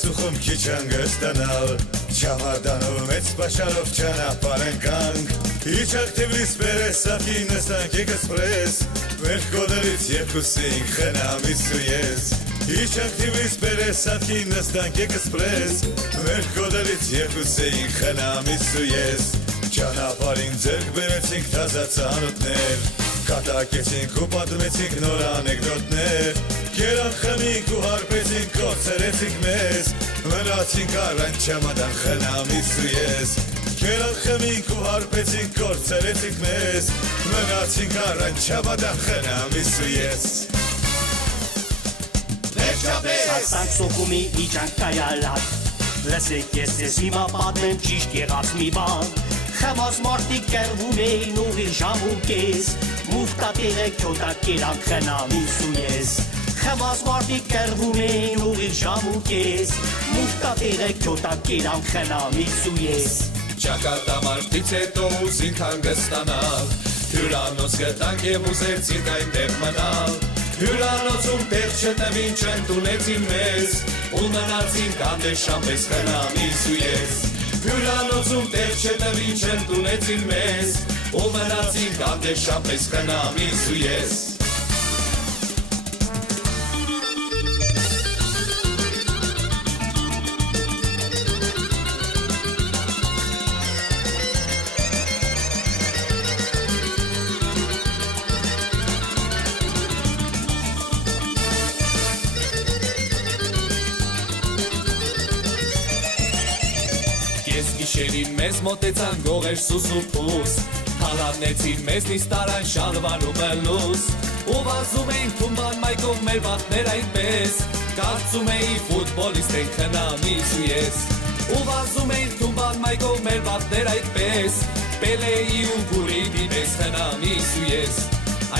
Պասուխում քիչ հանգստանալ Չամարդանով մեծ պաշարով ճանապարհ ընկանք Իջակ Թիֆլիս պերեսակի նստանք էքսպրես Մեր կոդերից երկուսինք խնամիս ու ես Իջակ Թիֆլիս պերեսակի նստանք էքսպրես Մեր կոդերից երկուսինք խնամիս ու ես Ճանապարհին ձեռք բերեցինք թազա ծանոթներ Կատակեցինք ու պատմեցինք նոր անեկդոտներ Կերան խմինք ու հարբեցինք, կործերեցինք մեզ Մնացինք առանց չամադան խնամիս ու ես Կերան խմինք ու հարբեցինք, կործերեցինք մեզ Մնացինք առանց չամադան խնամիս ու ես Վերջապես Սարսանք սոկումի իջանք կայալատ Լսեք ես ես հիմա պատմեմ ճիշտ եղած մի բան Խմաս մարդիկ կերվում էին ուղիղ ժամ ու կես Մուվտատերը քյոտակ կերանք խնամիս ու ես Խմաս մարդիկ կերվում էին ուղիղ ժամ ու կես Մուվտատերը քյոտակ կերանք խնամիս ու ես Ճակատամարտից հետո ուզինք հանգստանալ Հյուրանոց գտանք և ուզեցինք այնտեղ մնալ Հյուրանոցում տեղ չտնվին չընդունեցին մեզ Ու մնացինք անդեշամպես խնամիս ու ես Հյուրանոցում տեղ չտնվին չընդունեցին մեզ Ու մնացինք անդեշամպես խնամիս ու ես Գիշերին մեզ մոտեցան գողեր սուսուփուս Հալանեցին մեզ նիստարան շալվար ու բելուս Ու վազում էին թումբան մայկով մեր վատներ այնպես Կարծում էի ֆուտբոլիստ են խնամիս ու ես Ու վազում էին թումբան մայկով մեր վատներ այնպես Պելեի ու գուրիդի մեզ խնամիս ու ես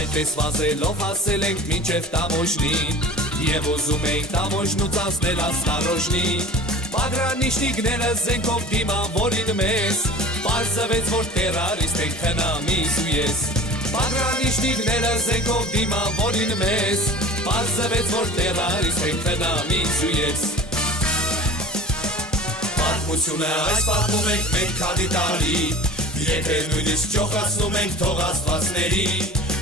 Այնպես վազելով հասել ենք մինչև տամոժնին Եվ ուզում էինք տամոժն ու ծանցնել աստարոժնին Պատրանիշնիկները զենքով դիմավորին մեզ Պարզվեց, որ տերարիստ ենք խնամիս ու ես Պատրանիշնիկները զենքով դիմավորին մեզ Պարզվեց, որ տերարիստ ենք խնամիս ու ես Պատմությունը այս պատմում ենք մենք քանի տարի Եթե նույնիսկ ճոխացնում ենք թող աստվածների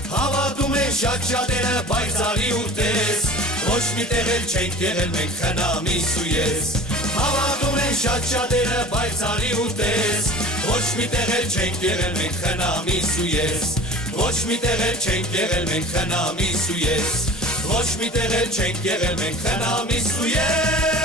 Հավատում են շատ-շատերը պայծառի ու տես Ոչ մի տեղ էլ չենք եղել մենք խնամիս ու ես Հավատում են շատ-շատերը պայծառի ու տես Ոչ մի տեղ էլ չենք եղել մենք խնամիս ու ես Ոչ մի տեղ էլ չենք եղել մենք խնամիս ու ես Ոչ մի տեղ էլ չենք եղել մենք խնամիս ու ես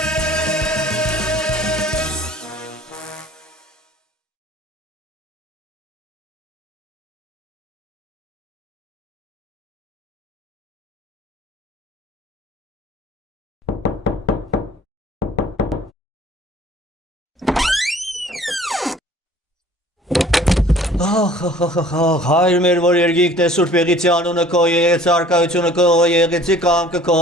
Հայր մեր որ երգինք տեսուրդ պեղիցի անունը կո եղեցի արկայությունը կո եղեցի կամքը կո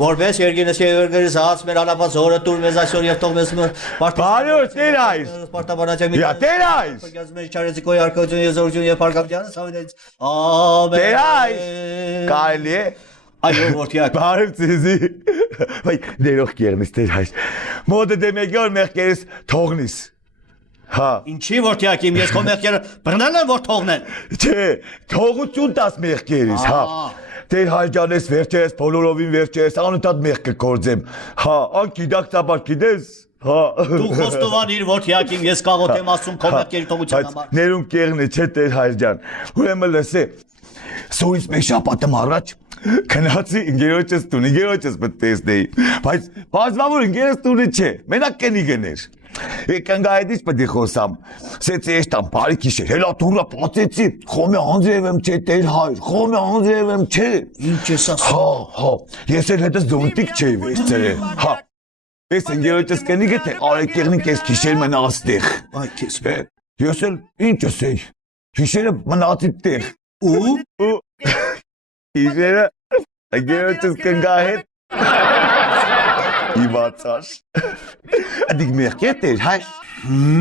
որպես երգինս և երգրիս հաց մեր անապած հորը տուր մեզ այսօր և թող մեզ բարյոց տեր այս տեր այս մեզ չարեցի կո արկայությունը և զորություն և հարգավդյանը սավինեց տեր այս կայլի է այո որդյակ բարև ծիզի դերող կերնիս տեր այս մոդը դեմեգի որ մեղկերիս թողնիս Հա Ինչի որդյակ իմ ես քո մեղքերը բռնել եմ որ թողնեն Չէ թողություն տաս մեղքերիս հա Տեր հայջանես վերջես բոլորովին վերջես անընդհատ մեղք կգործեմ հա անկիդակտաբար գիտես հա Դու խոստովանիր որդյակ իմ ես կաղոթեմ ասում քո մեղքերի թողության համար Ներում կեղն է չէ տեր հայջան ուրեմն լսե Սուրից մեկ շաբաթ առաջ Քնացի ինգերոջս տուն ինգերոջս մտտեսնեի բայց բազմավոր ինգերս տունը չէ մենակ կենի գներ Կանգայդից պետք է խոսամ Սեց էշտան բարի քիշեր հելա դուրա պատեցի խոմե անձրև եմ չէ տեր հայր խոմե անձրև եմ չէ Ինչ ես ասում Հա ես էլ հետս զոնտիկ չէի վերցրել հա Ես ինգերոջս կենի գտե արեկեղնի կես քիշեր մնացտեղ Այ քեզ Ես էլ ինչ ասեի քիշերը մնացի տեղ ու քիշերը ինգերոջս կանգայդ Իվացար Ադիկ մեղք է տեր հայր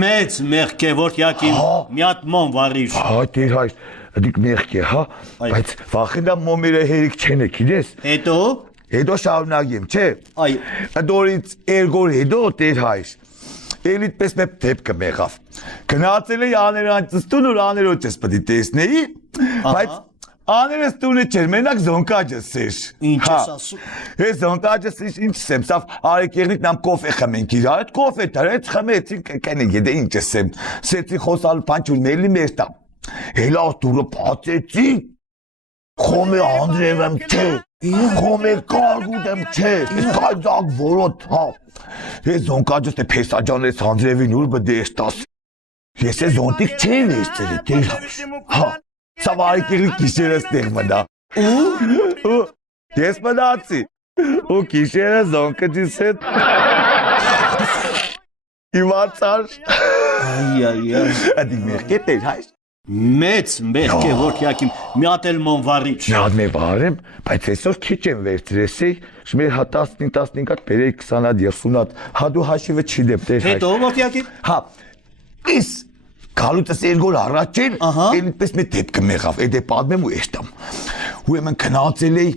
Մեծ մեղք է որդյակին մի հատ մոմ վառիր Հա տեր հայր Ադիկ մեղք է հա Բայց վախենա մոմերը հերիք չեն է գիտես Հետո Հետո շարունակեմ, չէ։ Այո։ Դորից երկոր հետո Տեր հայր։ Էլիտ պես մեկ դեպքը մեղավ։ Գնացել էի աներանցս տուն ու աներոջս պետք է տեսնեի, բայց աներս տունը չէր, մենակ զոնկաջս էր։ Ինչ ես ասում։ Ես զոնկաջս ինչ եմ, սավ արեկեղնիկ նամ կոֆե խմենք իրար, այդ կոֆե դարեց խմեցինք, կենե գեդե ինչ եմ, սեցի խոսալ պանչուր մելի մեր տամ։ Հելա տուրը պացեցի, խոմե Անդրև եմ չէ, խոմե կարգուտ եմ չէ, կայձակ որոտ, հա։ Ես զոնկաջս թե պեսաջան ես Անդրևին ուր բդե ես տաս։ Ես է զոնտիկ չէ վերցել է, տեր հա։ Սավ արեկեղնիկ կիշերս տեղ մնա։ Ու ես մնացի, ու կիշերը զոնկջիս հետ իմացար։ Այ։ Ադի մեղկետ էր հայր։ Մեծ մեղք է որքիակիմ մի հատ էլ մոնվարիչ։ Մի հատ մեր բարեմ, բայց այսօր քիչ եմ վերցրեսի, շմեր հա 15 հատ բերեի 20 հատ 30 հատ, հա դու հաշիվը չի դեմ տեր հայր։ Հետո որքիակիմ։ Հա, իս Գալուտս երկոր առաջ էր, Ահա։ այնպես մի դեպքը մեղավ, այդ է պատմեմ ու եշտամ։ Ուրեմն քնացել էի,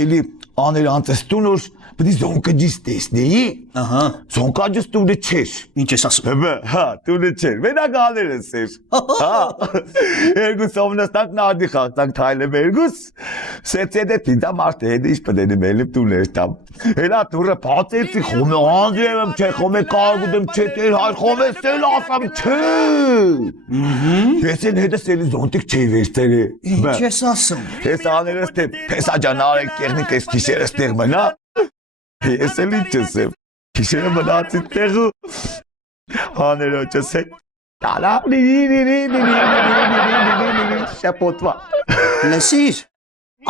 էլի աներանցս տուն որ պետք է զոնկաջիս տեսնեի։ Ահա։ Զոնկաջս տունը չէր։ Ինչ ես ասում։ Հա, տունը չէր։ Մենակ աներս էր։ Հա։ Երգուս օմնաստակ նարդի խաղտակ թայլեմ երգուս։ Սեցեդե պինտա մարդը հետ ինչ պետք է մելիպ տուն եշտամ։ Հելա տուրը բացեցի խոմե Անդրև եմ չէ, խոմե կարգուտ եմ չէ, տեր հայր խոմե սել ասամ չէ։ Ես են հետս էլի զոնտիկ չէի վերցել է։ Ինչ ես ասում։ Ես աներս թե պեսաջան արեք կեղնիկ ես կիշերս տեղ մնա։ Ես էլ ինչ ես եմ, կիշերը մնացի տեղու, աներոջս է, տալապ շապոտվա։ Լսիր,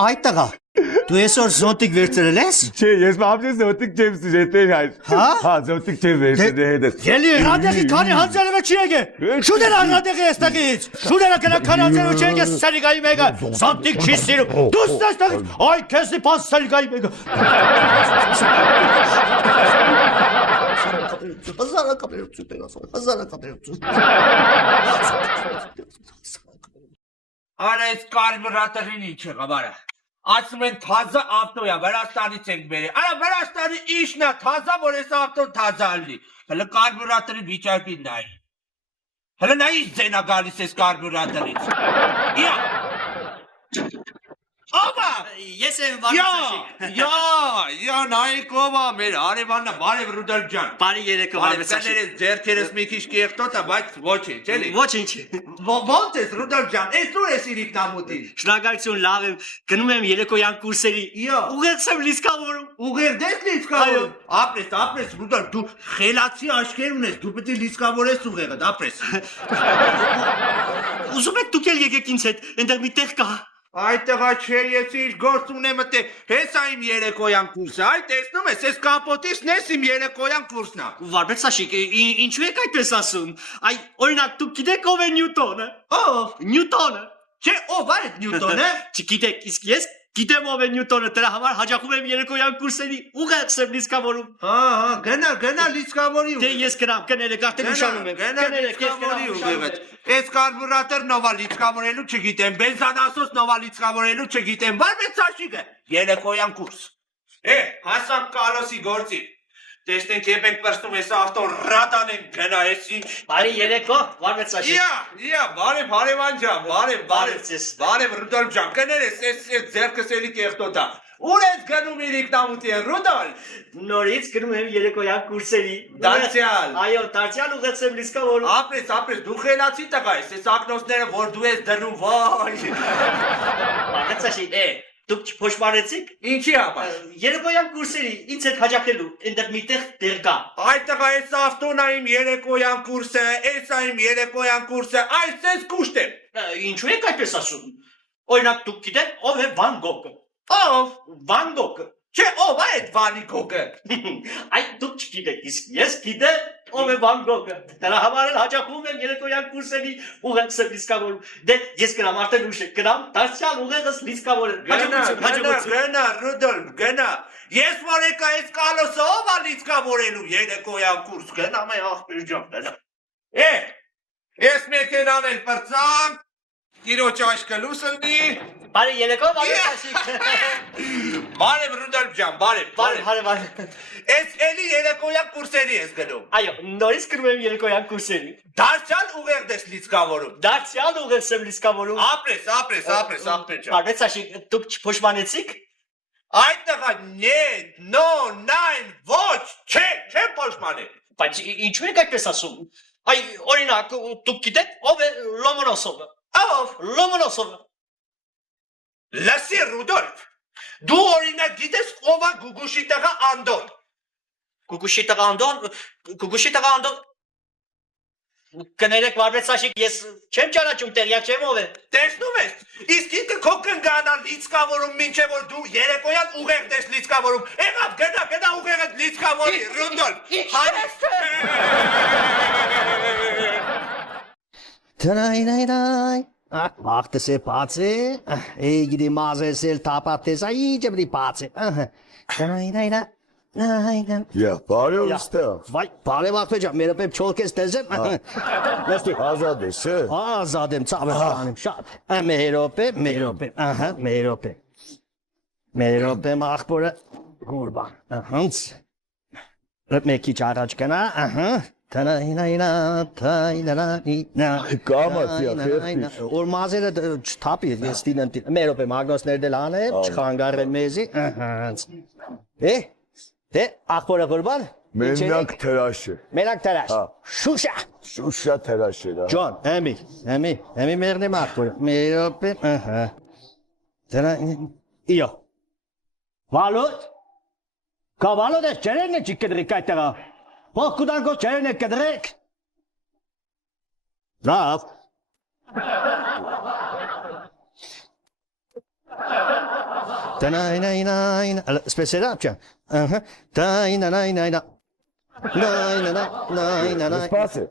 այ տղա, դու այսօր զոնտիկ վերցրել ես։ Չէ, ես մամջես զոնտիկ չեմ սուժետեր հայր։ Հա? Հա, զոնտիկ չեմ վերցրել հետս։ Ելի հրադեղի քանի հանձարևը չի եկե։ Շուտեր հրադեղի ես տղից։ Շուտեր քանի հանձարևը չի եկե սարիգայի մեգա։ Զոնտիկ չի սիրում։ Դու ստես տղից։ Այ քեզի պաս սարիգայի մեգա։ Արա այս կարբուրատորին ինչ եղավ արա։ Ասում են թազա ավտո է, Վրաստանից ենք բերել։ Արա Վրաստանի իշն է թազա, որ այս ավտոն թազա լինի։ Հələ կարբուրատորի վիճակին նայ։ Հələ նա ինչ ձենա գալիս այս կարբուրատորից։ Իա։ Աբա, Ես եմ Յա, նայեք ով է մեր Արևաննա, բարև Ռուդոլ ջան։ Բարի երեկո Բարեկաներս ձերքերս մի քիչ կեղտոտ է, բայց ոչինչ, էլի։ Ոչինչ։ Ո՞նց ես Ռուդոլ ջան, այս դու ես իրիկնամուտին։ Շնորհակալություն, լավ եմ։ Գնում եմ երեկոյան կուրսերի։ Ուղերձ եմ լիսկավորում։ Ուղերձ լիսկավորում։ Ապրես, Ռուդոլ, դու խելացի աչքեր ունես, դու պետք է լիսկավորես ուղեղդ, ապրես։ Ուզում եք դուք էլ եկեք ինձ հետ, այնտեղ մի տեղ կա։ Այդ տղա չէ, ես իր գործ ունեմ մտե, հեսա իմ երեկոյան կուրսը, այ տեսնում ես, ես կապոտիչն ես իմ երեկոյան կուրսն է։ Վարպետ Սաշիկ, ինչու եք այդպես ասում։ Այ օրինակ դուք գիտեք ով է Նյուտոնը։ Ով։ Նյուտոնը։ Չէ, ով է այդ Նյուտոնը։ Չգիտեք, իսկ ես գիտեմ ով է Նյուտոնը, դրա համար հաջողում եմ երեկոյան կուրսերի ուղերձ եմ լիսկավորում։ Հա, գնա լիսկավորի։ Դե ես գնամ, կներեք, արդեն ուշանում եմ։ Գնա լիսկավորի ուղեղդ։ Այս կարբուրատոր նովա լիսկավորելու չգիտեմ, բենզանասոս նովա լիսկավորելու չգիտեմ, վարպետ Սաշիկը, երեկոյան կուրս։ Հասանք Կալոսի գործի։ Տեսնենք եվ ենք պրստում ես ավտոն ռադանեն գնա ես ինչ։ Բարի երեկո, Վարպետ Սաշիկ։ Իա, բարև Հարևան ջան, բարև Ռուդոլ ջան, կներես, ես ձերքս էլի կեղտոտ է։ Ուր ես գնում իրիկնամուտի են, Ռուդոլ։ Նորից գնում եմ երեկոյան կուրսերի։ Դարձյալ։ Այո, դարձյալ ուղերձ եմ լիսկավորում։ Ապրես, դու խելացի տղա ես, այս ակնոցները, որ դու ես դնում, վայ։ Վարպետ Սաշիկ, դուք չփոշմանեցիք։ Ինչի համար։ Երեկոյան կուրսերի ինձ հետ հաջողելու, այնտեղ միտեղ դեր կա։ Այդ տղա այս ավտոն է իմ երեկոյան կուրսը, այս է իմ երեկոյան կուրսը, այս ես կուշտ եմ։ Ինչու եք այդպես ասում։ Օրինակ դուք գիտեք ով է Վան Գոգը։ Ով։ Վան Գոգը։ Չէ, ով է այդ Վանի Գոգը։ Այ դուք չգիտեք, իսկ ես գիտեմ ով է Վան Գոգը։ Դրա համար էլ հաջողում եմ երեկոյան կուրսերի ուղերձ լիսկավորում։ Դե ես գնամ արդեն ուշ եք գնամ, դարձյալ ուղերձ լիսկավորել։ Գնա, Ռուդոլ, գնա։ Ես որ եկա այս Կալոսը ով է լիսկավորելու երեկոյան կուրս, գնամ է աղբյուր ջան, գնա։ Ես մեքենան էլ պրծանք, Տիրոջ աշկը լուսնի։ Բարի երեկո, Վարդեց աշիկ։ Բարև Ռուդոլֆ ջան, բարև։ Բարի։ Էս էլի երեկոյան կուրսերի ես գնում։ Այո, նորից գրում եմ երեկոյան կուրսերի։ Դարձյալ ուղերձ ես լիցքավորում։ Դարձյալ ուղերձ եմ լիսկավորում։ Ապրես աղբեր ջան։ Վարդեց աշիկ, դուք չփոշմանեցիք։ Այդ տղա, նո, նայն, ոչ, չեմ փոշմանել։ Բայց ինչու եք այդպես ասում։ Այ օրինակ, դուք գիտեք ով է Լոմոնոսովը։ Ով։ Լոմոնոսովը։ Լսի Ռուդոլֆ, դու օրինակ գիտես ով է Գուգուշի տղա Անդոն։ Գուգուշի տղա Անդոն։ Կներեք Վարդեց աշիկ, ես չեմ ճանաչում տեղյակ չեմ ով է։ Տեսնում ես, իսկ ինքը քո կնգանա լիցքավորում մինչև որ դու երեկոյան ուղերձ ես լիցքավորում։ Եղավ գնա ուղերձ լիցքավորի Տրայ Վաղտս է պաց է, գիտի մազես էլ թապատես, իջը բրի պաց է, բարև ուստեղ։ վայ, բարև աղբեջ, մերը պեպ չոլք ես տեզեմ, նստի, Ազատ ես, չէ։ ազատ եմ, ծավը խանեմ, շատ, մերոպեմ աղբորը, գուրբան, հնց, մեկի ճարաջ կնա, Կամացիա, խերտիշ։ Որ մազերը չթապի, ես տին ընտին, մերոպ եմ ագնոսներ դել ան է, չխանգար եմ մեզի, դե, աղբորը գուրբան, Մենակ թրաշ է։ մենակ թրաշ, շուշա, Շուշա թրաշ է, Ջոն, էմի մերն եմ աղբորը, մերոպ եմ, իո, վալոտ, կա վալոտ ես ջերեն է չի կդրիկ այդ տղա, Ո կուտանկով ջերեն է կդրեք, լավ, Սպեսեր ապ չան, Սպաս է,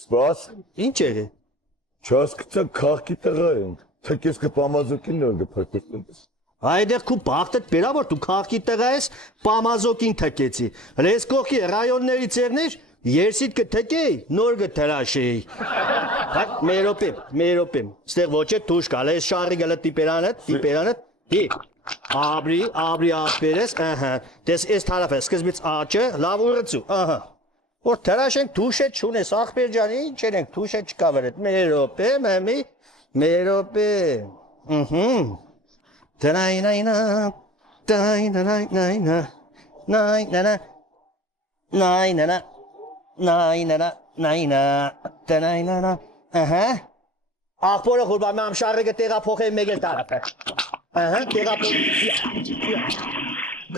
սպաս։ Ինչ է, Չասկցա կաղքի տղա ենք, թեք ես կպամազոքին նոր գպրկվեց։ Այդեղ քու բաղթդ բերա, որ դու քաղքի տղա ես, պամազոքին թկեցի, հլե ես կողքի ռայոնների ծերներ, երսիտ կթկեի, նոր կթրաշեի։ Մերոպեմ, ստեղ ոչ է թուշ կալ, ես շարի գլը տիպերանըտ, Abri աղբերես, դես ես թարավ է, սկզբից աճը, լավ ուրծու, որ թրաշենք թուշ է չունես, աղբեր ջանի, ինչ ենք, թուշ է չկա վրետ, մերոպե, Աղբորը խուրբա մամ շարրիկը տեղափոխ է մեկ էլ տարապ է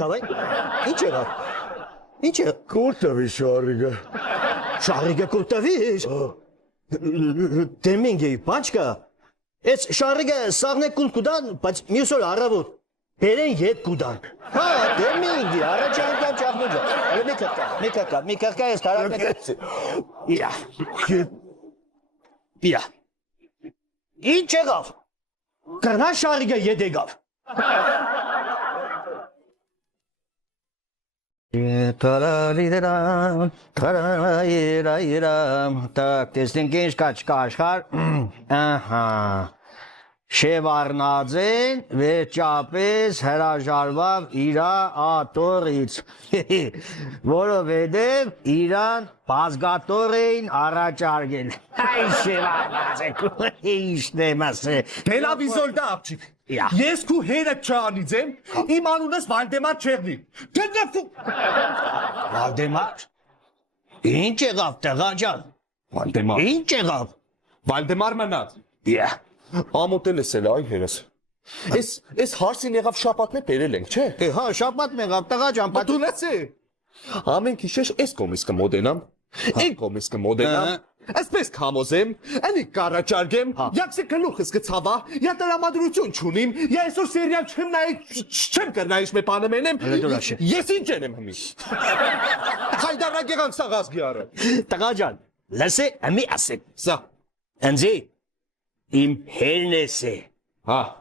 Կավայ, ինչ եղավ, Կուրտավի շարիգը։ շարրիկը կուրտավի, դեմինգ էի, բանչկա, Ես շարրիկը սաղն է կունդ կուդան, բայց մյուս որ առավոտ, բերեն ետ կուդան։ Հա, դեմինգի, առաջ անգամ չախմուջա, մի կրկա ես տարապ Իրա, ինչ եղավ, կրնա շարրիկը ետ եղավ։ Так, տեսնենք ինչ կա չկա աշխար, Շևարնաձեն վերջապես հրաժարվավ իրա ատորից, որովհետև իրան բազգատոր էին առաջարկել։ Այ Շևարնաձեն, ինչն եմ ասել։ Տելավիզոր դա աղջիկ։ Ես քու հերը չանից եմ, իմ անունս Վալդեմար Չեղնի։ Դեննեփու։ Վալդեմար։ Ինչ եղավ տղա ջան։ Վալդեմար։ Ինչ եղավ։ Վալդեմար մնաց։ Ամոթել ես էլ այ հերս։ Էս հարցին եղավ շապատն է բերել ենք, չէ։ Հա, շապատ եղավ տղա ջան, Դու լսի։ Ամեն քիշեր էս կոմից կմոդենամ, այն կոմից կմոդենամ։ Այսպես կհամոզեմ, անի կառաջարկեմ, յակսի գլուխս կցավա, յա տրամադրություն չունիմ, յա այսօր սերիալ չեմ նայ, չեմ կրնա ինչ մե բանը մենեմ։ Ես ինչ եմ հմի։ Հայդարակ եղանք սաղազգի առը։ Տղա ջան, լսե, ամի ասեք։ Սա։ Ընձի, իմ հերնես է։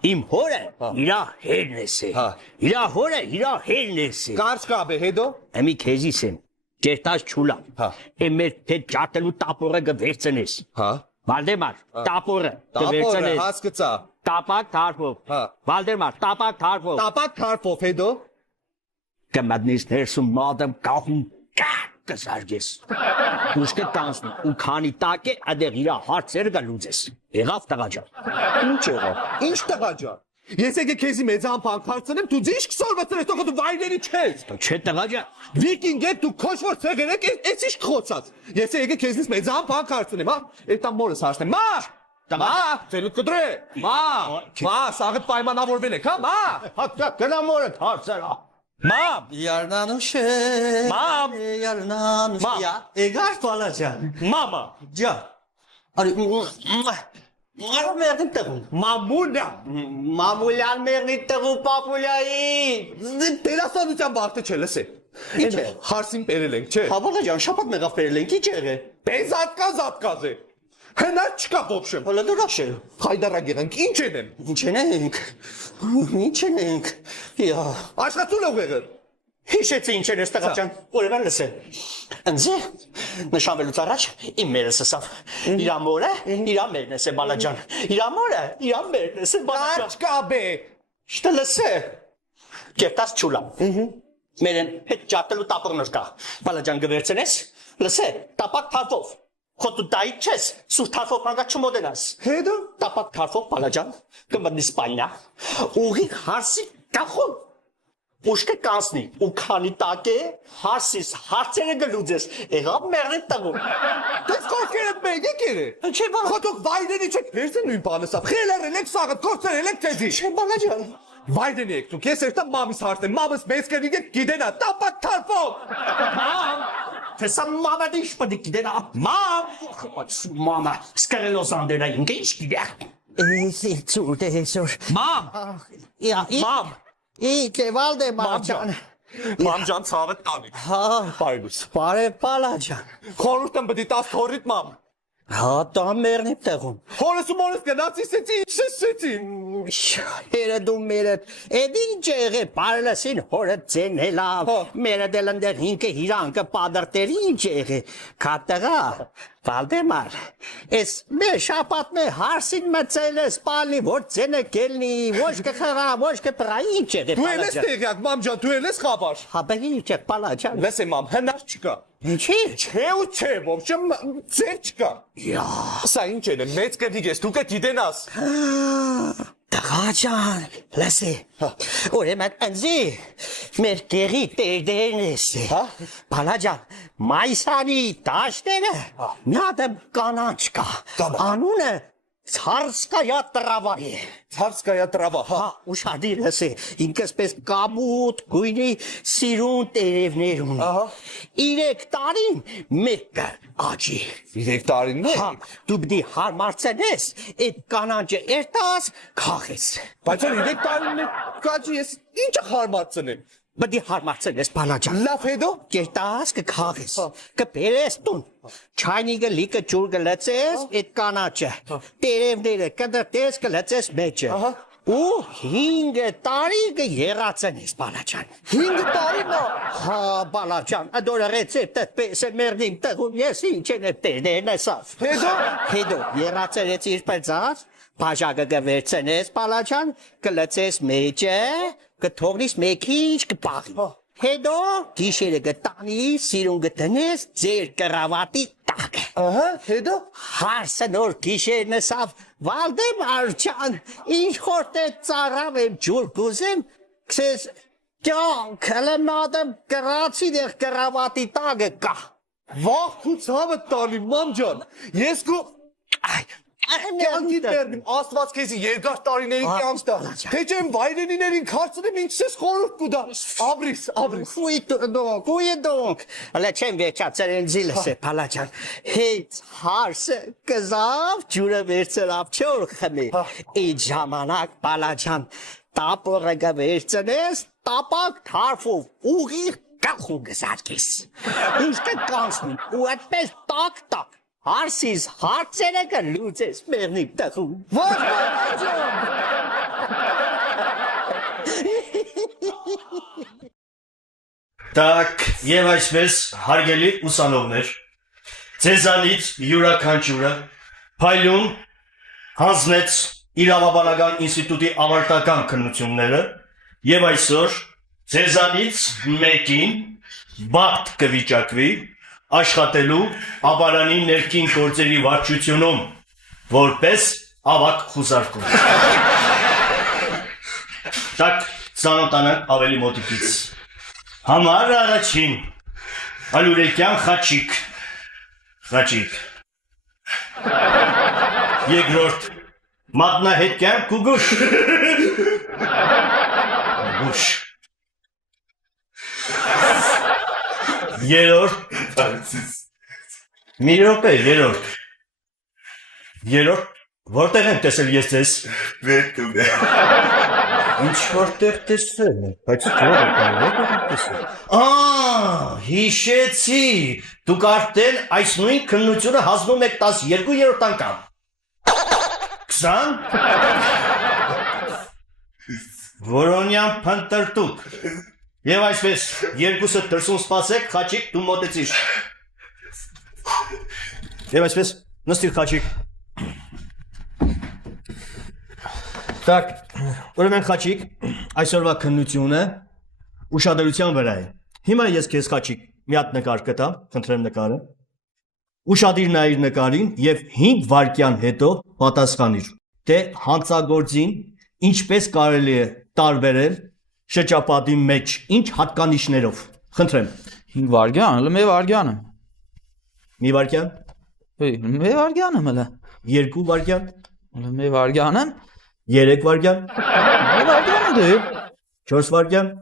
Իմ հորը իրա հերնես է։ Իրա հորը իրա հերնես է։ Կարճ կաբե հետո։ Ամի քեզիս եմ։ Ջերտած չուլա։ Մեր թե ջատելու տապորը գվերցնես։ Վալդեմար, տապորը, Տապորը հասկացա։ տապակ թարփով։ Հա։ Վալդեմար, տապակ թարփով։ Տապակ թարփով հետո։ Կմատնես ներսում մադամ կախում կզարգես։ Ուշքը տանցնի ու քանի տակ է ադեղ իրա հարցերը գլուծես։ Եղավ տղա ջան։ Ինչ եղավ։ Ինչ տղա ջան։ Ես եկե քեզի մեծ ամփանք հարցնեմ, դու ձիշ կսորվեցրես, թող դու վայրերի չես։ Չէ տղա ջան։ Վիկինգ եք դու քոշվոր ցեղեր եք, էս ինչ խոցած։ Ես եկե քեզնից մեծ ամփանք հարցնեմ, հա։ Էտա մորս հարցնեմ։ Մա։ Մա, ծելուկ կդրե։ Մա, սաղը պայմանավորվել եք, հա, մա։ Հա գնա մորդ հարցերա։ Մամ, Yarnanuşe. Mam. Yarnanuş. Mam. Ya. Egar falacan. mama, Ca. Ari. Mara merdim takım. mamuna։ Մամուլյան մերնի տղու պապուլյայի։ Տերասանության բախտը չէ, լսե։ Ինչ է։ Հարսին բերել ենք, չէ։ Հավալաcan şapat meğaf verelim ki çere. Բեզատկազ է։ Հնա չկա ոբշեմ։ Hala duraşı. Հայդարագեղենք, ինչ են։ İçenek. İçenek. Ya. Աշխատում եք եղել։ Hişetsi içenes takacan. Oraya ben lese. Enzi. Nişan velüt araç. İmmeresi saf. İramore. İramernese balacan. İramore. İramernese balacan. Աչկա բե։ İşte lese. Geftas çulam. Meren hiç çatelu tapırnır ka. Balacan güverciniz. Lese. Tapak tarfov. Kotu dayıçes. Su tarfov panga çumodenas. Հետո Tapak tarfov balacan. Kımın İspanya. Uği harsi kahol. Ușcă cansni, ucani take, harsis, harțele găluțes, era mernet tagu. դες կողքեր եք մեկ եկել։ Ce bala? Խոտոք վայրենի չեք, վերցին նույն բանը սա։ Խելարել եք սաղը, կործերել եք թեզի։ Ce balacan? Վայրենի եք դուք, ես երտա մամիս հարցնեմ, մամս մեզ կերնիկ եք գիտենա, տապակ թարփով։ Te sam mama de iş padik gidena. Մամ, Mama, scarelos andera inge iş gider. մամ, Ya, մամ, İyi Valdemar can. մամ ջան ցավը տանի։ Ha, Բայգուս։ pare balacan. Խորհուրդ եմ պետք է տաս թորիտ մամ։ Ha, da mernet tagu. Հորս ու մորս գնացի սեցի, ինչ սեցի։ Heredum meret. Edince parlasin horet zenela. Meret elende hinke hiranke padarterince. Katara. Valdemar. Es me şapat me harsin metzele spalni vort zene kelni. Voşke khara, voşke praince. Դու ելես տեղյակ, մամ ջան, դու ելես խաբար։ Haberince palacan. Լսե մամ, հնար չկա։ Ինչի՞։ Չէ ու չէ, ոբշեմ ծեր չկա։ Ya. Սա ինչ են, մեծ կդիկ ես, դու կգիտենաս։ Tağacan, lase. Oremen enzi. Merkeri terdernesi. Ha? Palacan, maysani taştere. Nadem kanançka. Tamam. Anune. Sarskaya travaye. Ցարսկայա տրավա, հա։ Ha, uşadilesi. İnkespes kabut, kuyni, sirun terevnerun. Aha. İrektarin mekke acı. 3 տարին է։ Ha, tu bdi harmarsenes. Et kanancı ertas kahis. Բայց որ 3 տարին է, կաճի ես ինչը խարմացնեմ։ Bdi harmarsenes palacan. Լավ հետո։ Gertas ke kahis. Ke perestun. Çayniga lika çurga letses et kanancı. Terevnere kadar tes ke letses meçe. Aha. U hinge tariga yeratsenes palacan. 5 տարին է։ Ha palacan. Adora receptet pe se merdim te yesin çene te ne saf. Հետո Hedo, yeratsenes ispezas. Pajaga gevertsenes palacan. Ke letses meçe. Ke tornis mekiş ke pari. Hedo, gişere getani, sirun getenes, zer karavati tak. ահա, հետո Harsenor gişerine saf, Valdemar can, inç horte zaravem çulkuzem, kses, can, kelenadım, karatsi de karavati tak ka. վախ ու ցավը տալի մամ ջան։ Ես քո Ay, կյանքի դերնիմ, Աստված քեզի երկար տարիների կյանք տա։ Թե չեմ վայրենիներին քարծնեմ, ինչ ես խորհուրդ կուտա։ Աբրիս, աբրիս։ Cuidonc, ale ce învețați în zile se palacan. Hiç harse kızav cura verse lapçor khame. E jamanak palacan. Tapora gaversenes tapak tarfu ugi kakhu gesarkis. Uste kansni uatpes tak tak. Harsis hartsene ka luzes mernip takhu. Ո՞չ մամ ջան։ Так, եւ այսպես հարգելի ուսանողներ, ձեզանից յուրաքանչյուրը Փայլուն հանձնեց իրավաբանական ինստիտուտի ավարտական քննությունները եւ այսօր ձեզանից մեկին բախտ կվիճակվի աշխատելու Աբարանի ներքին գործերի վարչությունում որպես ավակ խուզարկում։ Так, ծանոթանանք ավելի մոտիկից։ Համար առաջին Ալուրեկյան Խաչիկ։ Երկրորդ Մատնահետյան Կուգուշ։ Երրորդ մի րոպե, երրորդ որտեղ եմ տեսել ես ձեզ։ Վերտում է։ Ինչ որտեղ տեսել եմ, բայց որտեղ տեսել։ Հիշեցի, դուք արդեն այս նույն քննությունը հանձնում եք 12-րդ անգամ։ 20 Որոնյան փնտրտուք։ Եվ այսպես, երկուսը դրսում սպասեք, Խաչիկ, դու մոտեցիր։ Եվ այսպես, նստիր Խաչիկ։ Так, ուրեմն Խաչիկ, այսօրվա քննությունը ուշադրության վրա է։ Հիմա ես քեզ Խաչիկ մի հատ նկար կտամ, խնդրեմ նկարը։ Ուշադիր նայիր նկարին եւ 5 վայրկյան հետո պատասխանիր, թե հանցագործին ինչպես կարելի է տարբերել շրջապատի մեջ ինչ հատկանիշներով։ Խնդրեմ։ 5 վարգյան, հələ մի վարգյանը։ Մի վայրկյան, Մի վարգյանը հələ։ 2 վայրկյան, Հələ մի վարգյանը։ 3 վայրկյան, Մի վարգյանը դե։ 4 վայրկյան,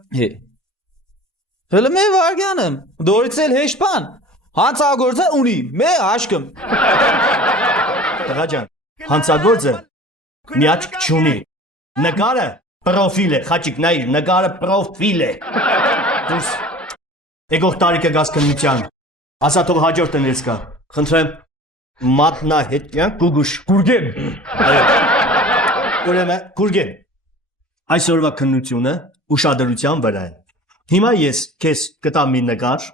Հələ մի վարգյանը։ Դորից էլ հեշտ բան։ Հանցագործը ունի մի աշկում։ տղա ջան, հանցագործը մի աչք չունի։ Նկարը պրոֆիլ է, Խաչիկ, նայիր, նկարը պրոֆիլ է։ Դուրս եկող տարիքը գազ քննության։ Ասա թող հաջորդը ներս գա։ Խնդրեմ, Մատնահետյան Կուգուշ։ Գուրգեն։ Ուրեմն, Գուրգեն, այսօրվա քննությունը ուշադրության վրա է։ Հիմա ես քեզ կտամ մի նկար,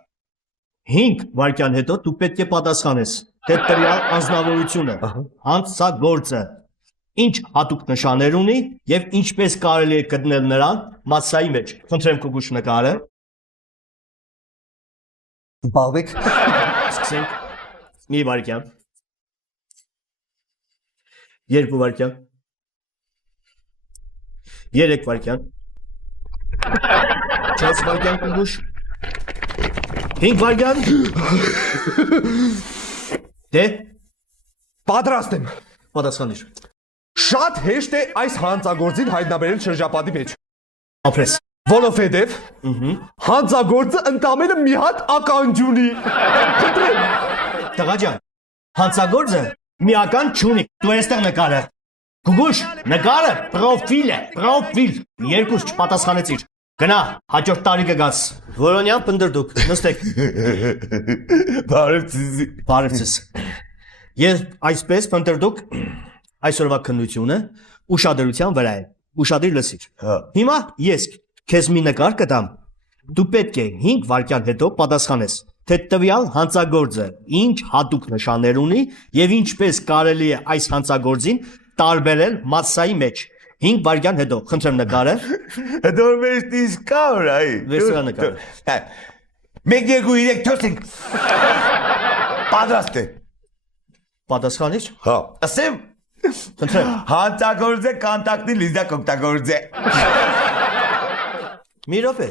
5 վայրկյան հետո դու պետք է պատասխանես, թե տվյալ անձնավորությունը, հանցագործը, ինչ հատուկ նշաններ ունի եւ ինչպես կարելի է գտնել նրան massայի մեջ։ Խնդրեմ Կուգուշ նկարը։ Բաղվեք։ Սկսենք։ Մի վայրկյան։ 2 վայրկյան։ 3 վայրկյան։ 4 վայրկյան Կուգուշ։ 5 վայրկյան։ Դե Պատրաստ եմ։ պատասխանիր։ Շատ հեշտ է այս հանցագործին հայտնաբերել շրջապատի մեջ։ Ապրես։ Որովհետև հանցագործը ընդամենը մի հատ ականջ ունի։ Տղա ջան, հանցագործը միական չունի։ Դու այստեղ նկարը։ Գուգուշ, նկարը պրոֆիլ է, պրոֆիլ։ Երկուս չպատասխանեցիր։ Գնա, հաջորդ տարի կգաս։ Որոնյան փնդրդուք, նստեք։ Բարև ձեզ։ Բարև ձեզ։ Ես այսպես փնդրդուք այսօրվա քննությունը ուշադրության վրա է։ Ուշադիր լսիր։ Հիմա ես քեզ մի նկար կտամ։ Դու պետք է 5 վայրկյան հետո պատասխանես, թե տվյալ հանցագործը ինչ հատուկ նշաններ ունի եւ ինչպես կարելի է այս հանցագործին տարբերել massայի մեջ։ 5 վայրկյան հետո, խնդրեմ նկարը։ Դոր մեջ դիս կա օրայ։ Վերցրա նկարը։ 1 2 3 4 Պատրաստ է։ Պատասխանիր։ Հա։ Ասեմ։ Խնդրեմ։ Հանցագործը կոնտակտի լիզա կօգտագործե։ Մի րոպե։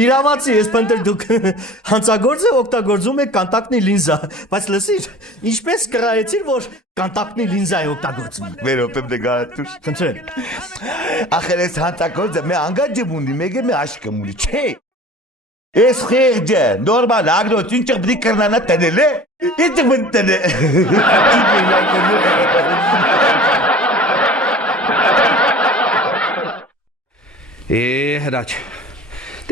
Իրավացի ես փնտրդուք հանցագործը օգտագործում է կոնտակտի լինզա, բայց լսիր, ինչպես կրայեցիր, որ կոնտակտի լինզա է օգտագործում։ Վերոպեմ դգարատուշ։ Խնդրեմ։ Ախր ես հանցագործը մի անգաջը ունի, մեկ մի աշկը ունի, չէ։ Ես խեղճը, նորմալ ագնոց ինչ պետք է կրնանա տնել է։ Ինչ պետք է Հրաչ։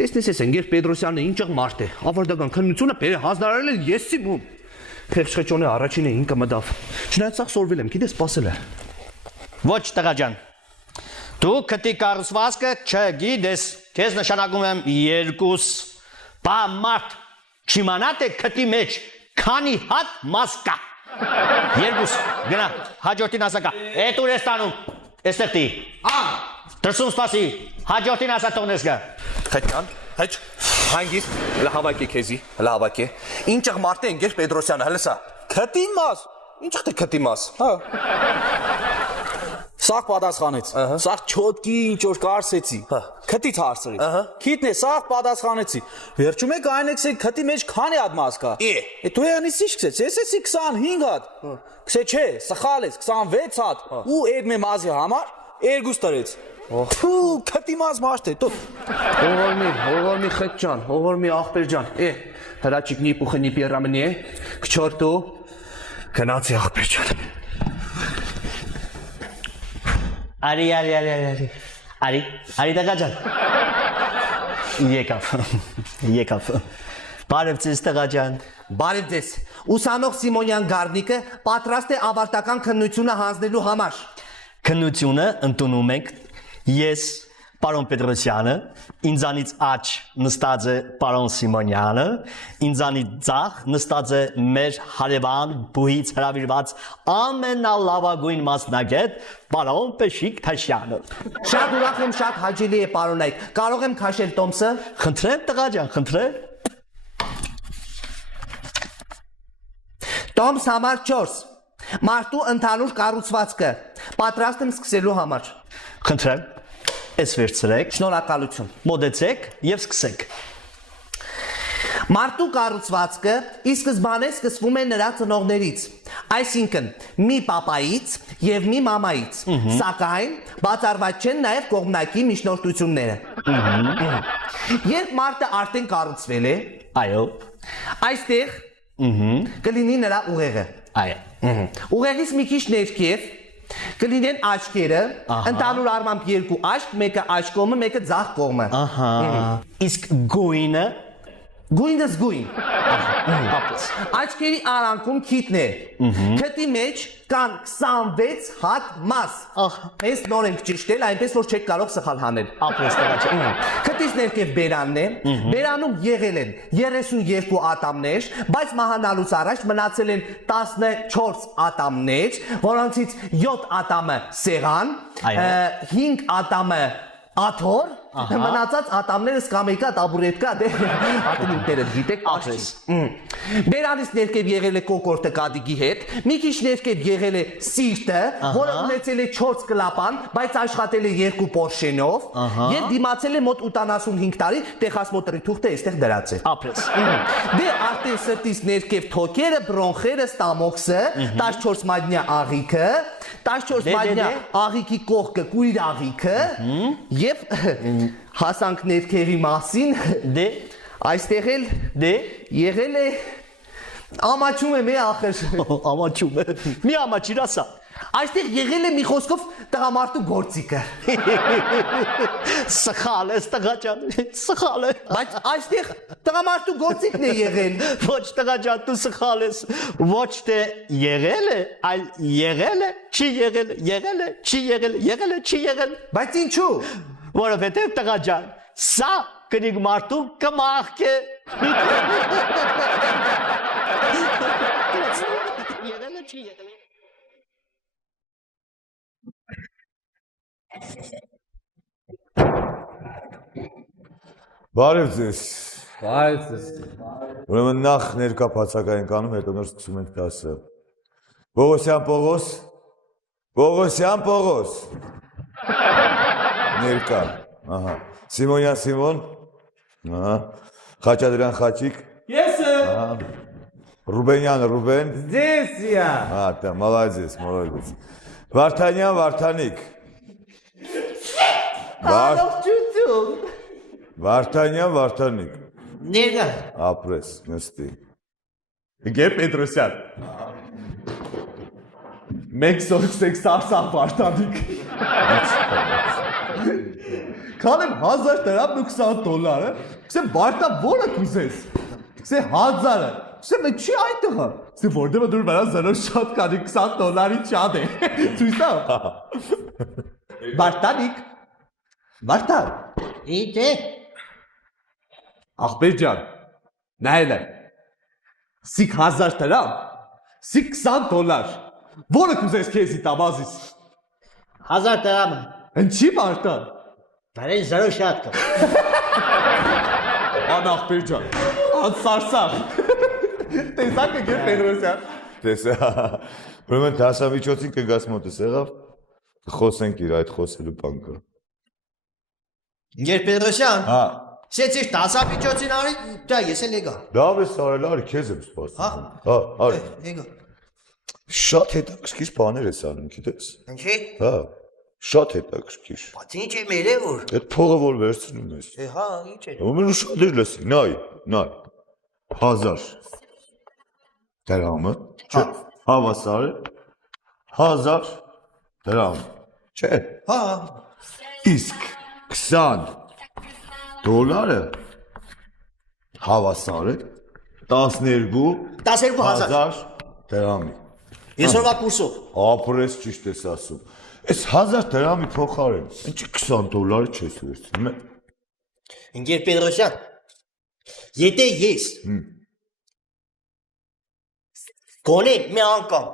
Տեսնես ես ընկեր Պետրոսյանը ինչ մարդ է։ Ավարտական քննությունը հանձնարարել են ես սիմում։ Խեղճ-խեճոնը առաջինը ինքը մտավ։ Չնայած սա սորվել եմ, գիտես, սպասել է։ Ոչ տղա ջան։ Դու քտի կառուցվածքը չգիտես, քեզ նշանակում եմ 2 բա մարդ չիմանա թե քտի մեջ քանի հատ մաս կա 2 գնա հաջորդին ասակա էդ ուր ես տանում էստեղ տի դրսում սպասի հաջորդին ասա թողնես գա Խեչան, հեչ, հանգիս, հլա հավայք է քեզի, հլա հավայք է։ Ինչ մարդ է ընկեր Պետրոսյանը, հլա սա։ Քտի մաս։ Ինչ է քտի մաս։ Հա։ Սաղ պատասխանեց։ Սաղ չոտկի ինչ որ կարսեցի։ Քտից հարցրի։ Քիթն է սաղ պատասխանեցի։ Վերջում եք այն եք քտի մեջ քանի հատ մաս կա։ Դու յանից ի՞նչ քսեց։ Ես էսի 25 հատ։ Քսե չէ, սխալ ես 26 հատ։ Ու այդ մե մազի համար 2 տրեց։ Ֆու, քտի մաս մաշտ է, տո։ Հողորմի խեչան, հողորմի աղբեր ջան։ Հրաչիկնի պուխնի պիռամնի է։ Քչորտու գնացի աղբեր ջան։ Արի տղա ջան Եկավ Բարև ձեզ տղա ջան Բարև ձեզ Ուսանող Սիմոնյան Գառնիկը պատրաստ է ավարտական քննությունը հանձնելու համար Քննությունը ընդունում ենք ես Պարոն Պետրոսյանը, ինձանից աջ նստած է Պարոն Սիմոնյանը, ինձանից ձախ նստած է մեր հարևան բուհից հրավիրված ամենալավագույն մասնագետ Պարոն Պեշիկ Թաշյանը։ Շատ ուրախ եմ, շատ հաճելի է պարոնայք։ Կարող եմ քաշել տոմսը։ Խնդրեմ տղա ջան, խնդրեմ։ Տոմս համար 4։ Մարդու ընդհանուր կառուցվածքը։ Պատրաստ եմ սկսելու համար։ Խնդրեմ։ Ես վերցրեք, Շնորհակալություն։ մոտեցեք եւ սկսեք։ Մարդու կառուցվածքը ի սկզբանե սկսվում է նրա ծնողներից, այսինքն մի պապայից եւ մի մամայից, սակայն բացառված չեն նաեւ կողմնակի միջնորդությունները։ Երբ մարդը արդեն կառուցվել է, Այո, այստեղ կլինի նրա ուղեղը։ այո։ Ուղեղից մի քիչ ներքև կլինեն աչքերը, ընդհանուր առմամբ 2 աչք, մեկը աչ կողմը, մեկը ձախ կողմը։ Ահա։ Իսկ գույնը Գույնը զգույն։ Աչքերի արանքում քիթն է։ Քթի մեջ կան 26 հատ մաս։ Ես նոր ենք ճիշտել, այնպես որ չեք կարող սխալ հանել։ ապրես տղա ջան։ Քթից ներքև բերանն է։ Բերանում եղել են 32 ատամներ, բայց մահանալուց առաջ մնացել են 14 ատամներ, որոնցից 7 ատամը սեղան, 5 ատամը աթոռ, մնացած ատամները սկամեյկա, տաբուրետկա, դե արդեն ինքները գիտեք, ապրես։ Բերանից ներքև եղել է կոկորտը կադիգի հետ, մի քիչ ներքև եղել է սիրտը, որը ունեցել է 4 կլապան, բայց աշխատել է 2 պորշենով եւ դիմացել է մոտ 85 տարի, տեխասմոտրի թուղթը այստեղ դրած է։ Ապրես։ Դե արդեն սրտից ներքև թոքերը, բրոնխերը, ստամոքսը, 14 մատնյա աղիքը, 14 մատնյա աղիքի կողքը, կույր աղիքը եւ հասանք ներքևի մասին, Դե, այստեղ էլ դե, եղել է ամաչում է մի ախր։ ամաչում է։ Մի ամաչիր ասա։ Այստեղ եղել է մի խոսքով տղամարդու գործիքը։ Սխալ ես տղա ջան, սխալ է։ Բայց այստեղ տղամարդու գործիքն է եղել։ Ոչ տղա ջան, դու սխալ ես։ Ոչ թե եղել է, այլ եղել է, չի եղել, եղել է, չի եղել, եղել է, չի եղել։ Բայց ինչու։ Որովհետև տղա ջան, սա կնիկ մարդու կմախք է։ Եղել է, չի եղել։ Բարև ձեզ։ Բայց ես Ուրեմն նախ ներկա բացակային կանում, հետո նոր սկսում ենք դասը։ Պողոսյան Պողոս։ Պողոսյան Պողոս։ Ներկա։ Ահա։ Սիմոնյան Սիմոն։ Ահա։ Խաչատրյան Խաչիկ։ Ես Ռուբենյան Ռուբեն։ Զեսիա Հա, դա մալազես, մալազես։ Վարդանյան Վարդանիկ։ Վարդանյան Վարդանիկ։ Ներկա։ Ապրես, նստի։ Գե Պետրոսյան Մենք սորսեք սարսան վարտանիք Կանեմ 1000 դրամ ու $20 Կսեմ վարտա որը կուզես Կսեմ 1000-ը Կսեմ է չի այդտղը Կսեմ որդեմը դուր վերան զրո շատ կանի $20 չադ է Ցույցա Վարտանիք Վարտան Իդե։ Ախպեր ջան, նայել եմ։ Սիկ 1000 դրամ, սիկ $20, որը կուզես քեզի տամազից։ 1000 դրամ։ Ինչի մարտան։ Բարեն զրո շատ կա։ Ան ախպեր ջան, ան սարսափ։ Տեսակ եկել Պետրոսյան։ Տեսա։ Ուրեմն դասամիջոցին կգաս մոտս եղավ։ Խոսենք իր այդ խոսելու բանկը։ Ինգեր Պետրոսյան։ Հա։ Սեցի դասամիջոցին արի, դա ես էլ եկա։ Լավ է սարել, արի քեզ եմ սպասում։ Հա, արի։ Եկա։ Շատ հետաքրքիր բաներ ես անում, գիտես։ Ինչի։ Հա, շատ հետաքրքիր։ Բայց ինչ է մերը որ։ Այդ փողը որ վերցնում ես։ Հա, ինչ է։ Ումեն ուշադիր լսի, նայ։ 1000 դրամը, չէ, հավասար է 1000 դրամ, չէ։ Հա։ Իսկ $20 հավասար է 12000 դրամի։ Այսօրվա կուրսով։ Ապրես ճիշտ ես ասում։ Այս 1000 դրամի փոխարեն, ինչի $20 չես վերցնում։ Ինգեր Պետրոսյան, եթե ես գոնե մի անգամ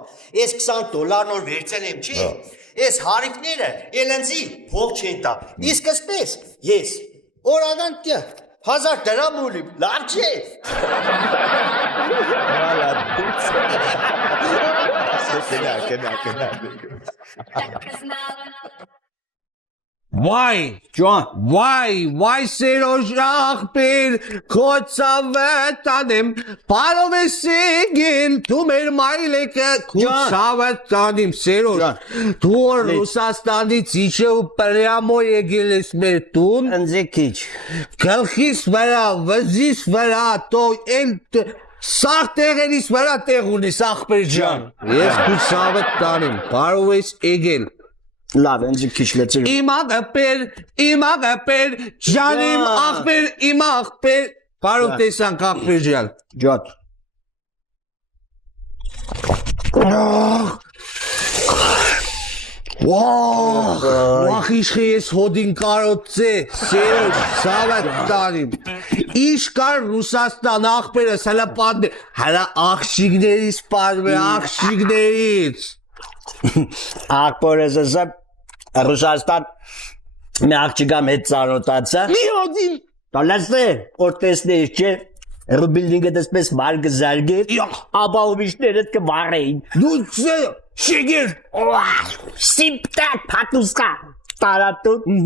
այս $20 նոր վերցել եմ, չի։ Այս հարիկները ելենցի փող չեն տա։ Իսկ այսպես ես օրական 1000 դրամ ունիմ, լավ չէ։ Why? John, Why Serosh ախպեր քոցավետանեմ Պարովեսիգին դու մեր մայլեկը քոցավետանեմ Serosh դու Ռուսաստանից իջավ պրյամո եկել ես մեր տուն ընձեքիչ։ գլխիս վրա վզիս վրա տո էլ սաղ տեղերից վրա տեղ ունես ախպեր ջան ես քոցավետանեմ Պարովես եկել Լավ, ընձեքիչ լեցիր։ Իմ աղպեր, ջանիմ աղպեր, իմ աղպեր, բարով տեսանք աղպեր ջան։ Ջան։ Վախ իշխի ես հոդին կարոծե, Սերոջ, սավատ տանիմ։ Իշ կար Ռուսաստան աղպերս հլա պատն է, հլա աղշիգներից պատն է, աղշիգներից։ Ակպորես ասա Ռուսաստան մի աղջիկամ հետ ծանոթացա։ Մի հոդին։ Դա լսե, որ տեսնես չէ, ռուբիլինգը դեսպես մար կզարգեր, ապա ումիշներըդ կվարեին։ Դու ծե, շեգեր։ Սիպտակ պատուսկա, տարատուն։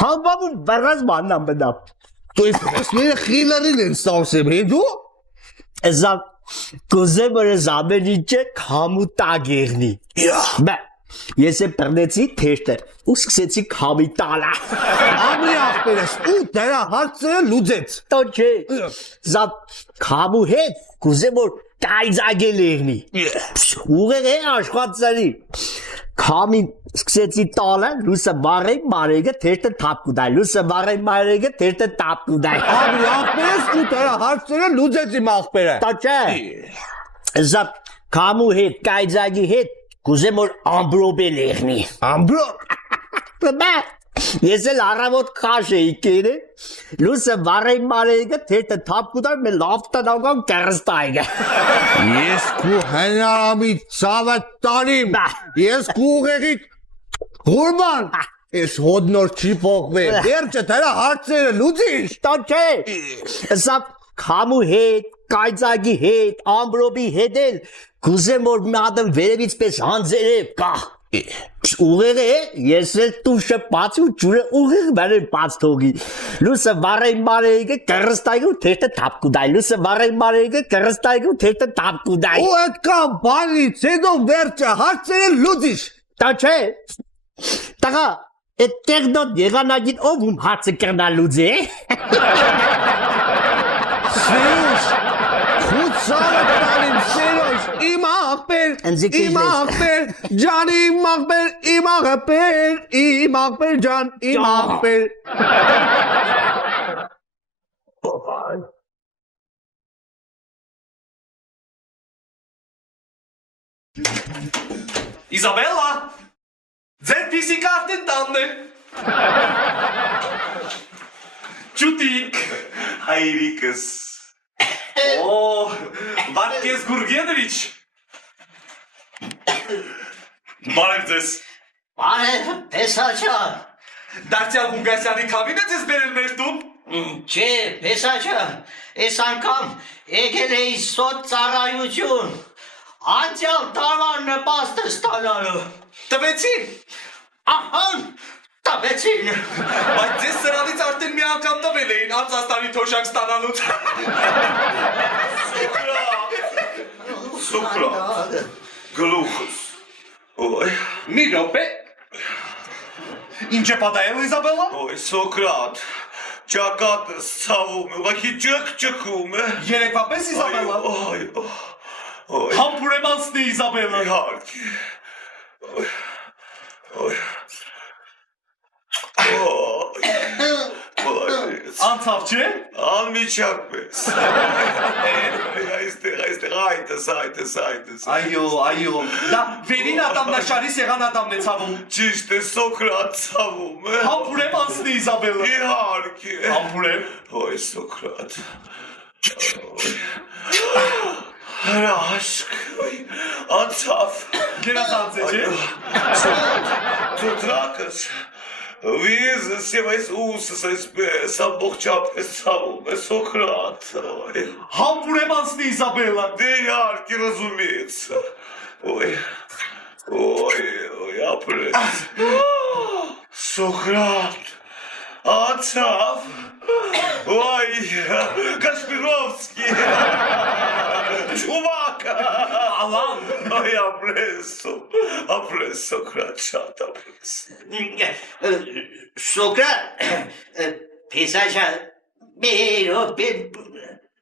Համբավուն վարած մաննամ բնապ։ Դու ես խիլարին են սավսեմ, հե դու։ Էզա կուզեմ որ ես ամեն ինչը քամու տակ եղնի։ Բա ես է բռնեցի թեշտը ու սկսեցի քամի տալա։ Ամրի աղպերս ու դրա հարցերը լուծեց։ Տո չէ։ Զա քամու հետ կուզեմ որ կայծագել եղնի։ Ուղեղ է աշխատցարի։ Քամին սկսեցի տալը, լուսը վարեի մարեգը թեշտը թափ կուդայ, լուսը վարեի մարեգը թեշտը թափ կուդայ։ Ամրի աղպերս ու դրա հարցերը լուծեց իմ աղպերը։ Տո չէ։ Զա քամու հետ, կայծագի հետ Կուզեմ որ ամբրոբել եղնի։ Ամբրոբ։ Բա ես էլ առավոտ քաշ էի կերը։ Լուսը վարեի մարեգը թեթը թափ կուտար մե լավ տնական կերստայգը։ Ես քու հնարամի ծավը տանիմ։ Ես քու ուղեղի հորման։ Ես հոդնոր չի փոխվել։ Դերճը դրա հարցերը լուծիշ։ Տո չէ։ Սա քամու հետ, կայծագի հետ, ամբրոբի հետ էլ Կուզեմ որ մի ադմ վերևից պես հանձերև կա։ Ուղեղը է, ես էլ տուշը բացի ու ջուրը ուղեղ բերել բաց թողի։ Լուսը վարեի մարեգը կրստայգ ու թեթը թափ կուդայ։ Լուսը վարեի մարեգը կրստայգ ու թեթը թափ կուդայ։ Ու այդ կամ բանից հետո վերջը հարցերը լուծիշ։ Դա չէ։ Տղա, այդ տեղնոտ եղանագին ով ում հարցը կրնա լուծի։ Սերոջ, խուցարը տանիմ Սերոջ, իմ աղպեր, ջան, իմ աղպեր ջան, իմ աղպեր։ Իզաբելլա, ձեր պիսի կարտին տանն է։ Ճուտիկ։ Հայրիկս։ Օ, Վարկես Գուրգենովիչ։ Բարև ձեզ։ Բարև, Պեսաչյան։ Դարձյալ Հունգասյանի կաբինետ ես բերել մեր տուն։ Չէ, Պեսաչյան, այս անգամ եկել էի սոտ ծառայություն։ Անցյալ տարվա նպաստը ստանալու։ Տվեցին։ Ահան, տվեցին։ Բայց ձեզ սրանից արդեն մի անգամ տվել էին անցաստանի թոշակ ստանալուց։ Սոկրատ։ Գլուխս։ Ոյ։ Մի րոպե։ Ինչ է պատահել Իզաբելլա։ Ոյ, Սոկրատ։ Ճակատս ցավում է, ուղղակի ճկճկում է։ Երեկվա պես Իզաբելլա։ Ոյ, ոյ։ Համբուր եմ անցնի Իզաբելլա։ Իհարկե։ Ոյ։ Անցավ չէ։ Անմիջակ պես։ Այստեղ, այդս։ Այո։ Դա վերին ատամնաշարի սեղան ատամն է ցավում։ Ճիշտ է, Սոկրատ ցավում է։ Համբուր եմ անցնի Իզաբելլա։ Իհարկե։ Համբուր եմ։ Ոյ, Սոկրատ։ Հրաշք, անցավ։ Գերազանց է չէ։ Թոտրակս, վիզս և այս ուսս այսպես ամբողջապես ցավում է, Սոկրատ։ Համբուր եմ անցնի Իզաբելլա։ Դե իհարկե, разумеется։ Ոյ, ապրես։ Սոկրատ, անցավ։ Ոյ, Կաշպիրովսկի։ Չուվակ։ Ալան։ Ոյ, ապրես, Սոկրատ, շատ ապրես։ Սոկրատ, Պեսաչյան, մի րոպե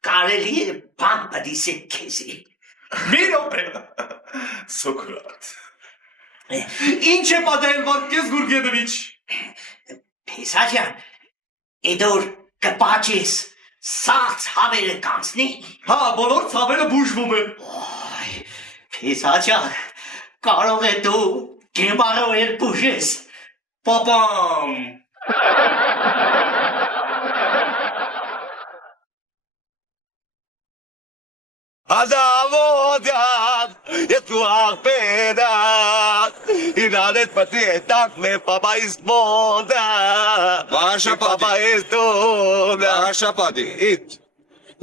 կարելի է բան պատիսել քեզի։ Մի րոպե։ Սոկրատ։ Ինչ է պատահել Վարկես Գուրգենովիչ։ Պեսաչյան, իդոր կպաչես, սաղց հավերը կանցնի։ Հա, բոլոր ցավերը բուժվում են։ Պեսաչյան, կարող է դու գեմարով էլ բուժես։ Պապամ։ Ազավոդյան, ես ու աղպերան, իրանետ պտի է տակ մեր պապայիս մոդա, պապայիս դոդա։ Վաղաշապադի, իտ,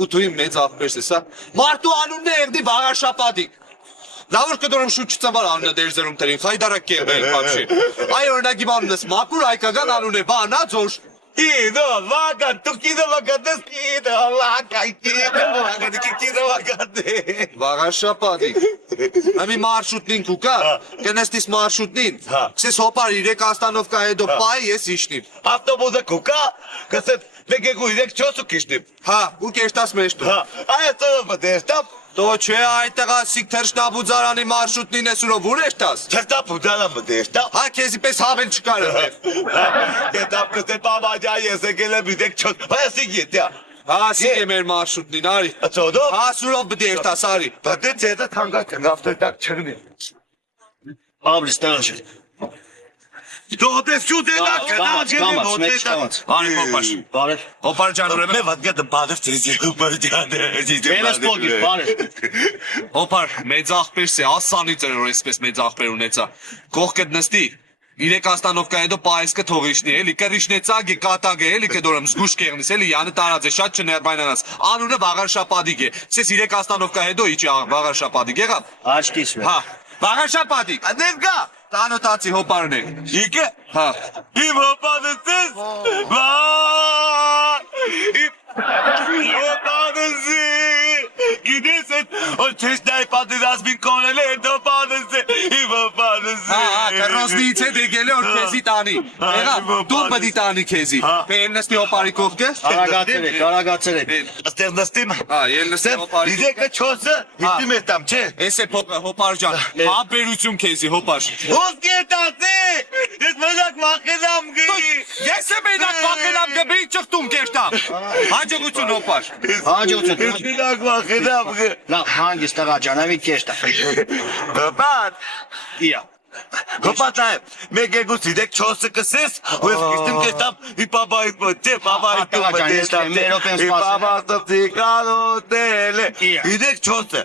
ու դու իմ մեծ աղբերս ես, հա։ Մարդու անունն է եղդի Վաղաշապադիկ։ Լավոր կդորում շուտ չծավար անունը դերձերում տրին, խայդարակ կեղբեր կապշի։ Այ օրինակի բանուն ես, մակուր այկագան անուն է, բանա ձոր։ Իդո, վագան, դու կիդո վագատես, կիդո վագատե։ Վաղաշապադիկ, ամի մարշուտնին կուկա, կնեստիս մարշուտնին, կսես հոպար իրեք աստանովկա հետո պայ ես իշնիմ։ Ավտոբոզը կուկա, կսետ վեգեգու իրեք չոսու կիշնիմ։ Հա, ու կեշտաս մեշտու։ Այս տովը դեստապ, Դո չէ այդտեղա սիկ թերշնաբուձարանի մարշուտնին ես ուրով ուր էշտաս։ չստապ ու դալամը դեստապ։ Հա քեզի պես հավեն չկար եմ։ Դետապ կստե պավաջա ես եկել եմ իրեք չոս, բայասիկ ետյա։ Հա սիկ է մեր մարշուտնին, արի։ Ծոդով։ Հա սուրով բդի էշտաս, արի։ Բդե ծետը թանգակ են ավտոտակ չրնի։ Ապրես տանջը։ Դոտես շուտ էնա կնաջ Բարև հոպար։ Բարև։ Հոպար ջան ուրեմն։ Მე ვადგა բարև ծեզի հոպարջանը Երես փոքր, բարև։ Հոպար մեծ աղբերս է, ասանից էր որ այսպես մեծ աղբեր ունեցա։ Կողքդ նստի։ Իրեք աստանովկա հետո պայսկը թողիշնի, էլի կրիշնեցագի կատագ է, էլի կդորեմ զգուշ կեղնիս, էլի յանը տարած է, շատ չներբայնանաս։ Անունը Վաղարշապադիկ է։ Սես իրեք աստանովկա հետո իջի Վաղարշապադիկ եղավ։ Աչքիս մեջ։ Հա, Վաղարշապադիկ։ Ներկա Տանոթացի հոպարն է։ Իկե Հա։ իմ հոպանցես բա հոպանցի գիտես որ չեստայ պատերազմին կոնել է հոպանցը իմ հոպանցի Հա, կռոսնից է դեգել է որ քեզի տանի։ Եղավ, դու պետք է տանի քեզի։ Պեննստի հոպարի կողքը։ Արագացրեք։ Աստեղ նստիմ Հա, ելնստի հոպարի։ Իդեկը չոսը հիտի մետամ չէ Էս է հոպար ջան։ Հա բերություն քեզի հոպար։ Ոսկի տասի ես մենակ մախելամ գի Ես եմ մենակ վախենամ գբի ճղտում կեշտամ։ Հաջողություն հոպար։ Հաջողություն։ ես մենակ մախելամ գի Լավ, հանգիստ տղա ջան, ամի կեշտա։ Բան Իա։ Հոպատայ, մեկ եկուս իդեք 4-ը կսես, ու ես կիստիմ կեստամ ի պապայիտ մոտ, պապայիտ իդեք 4-ը։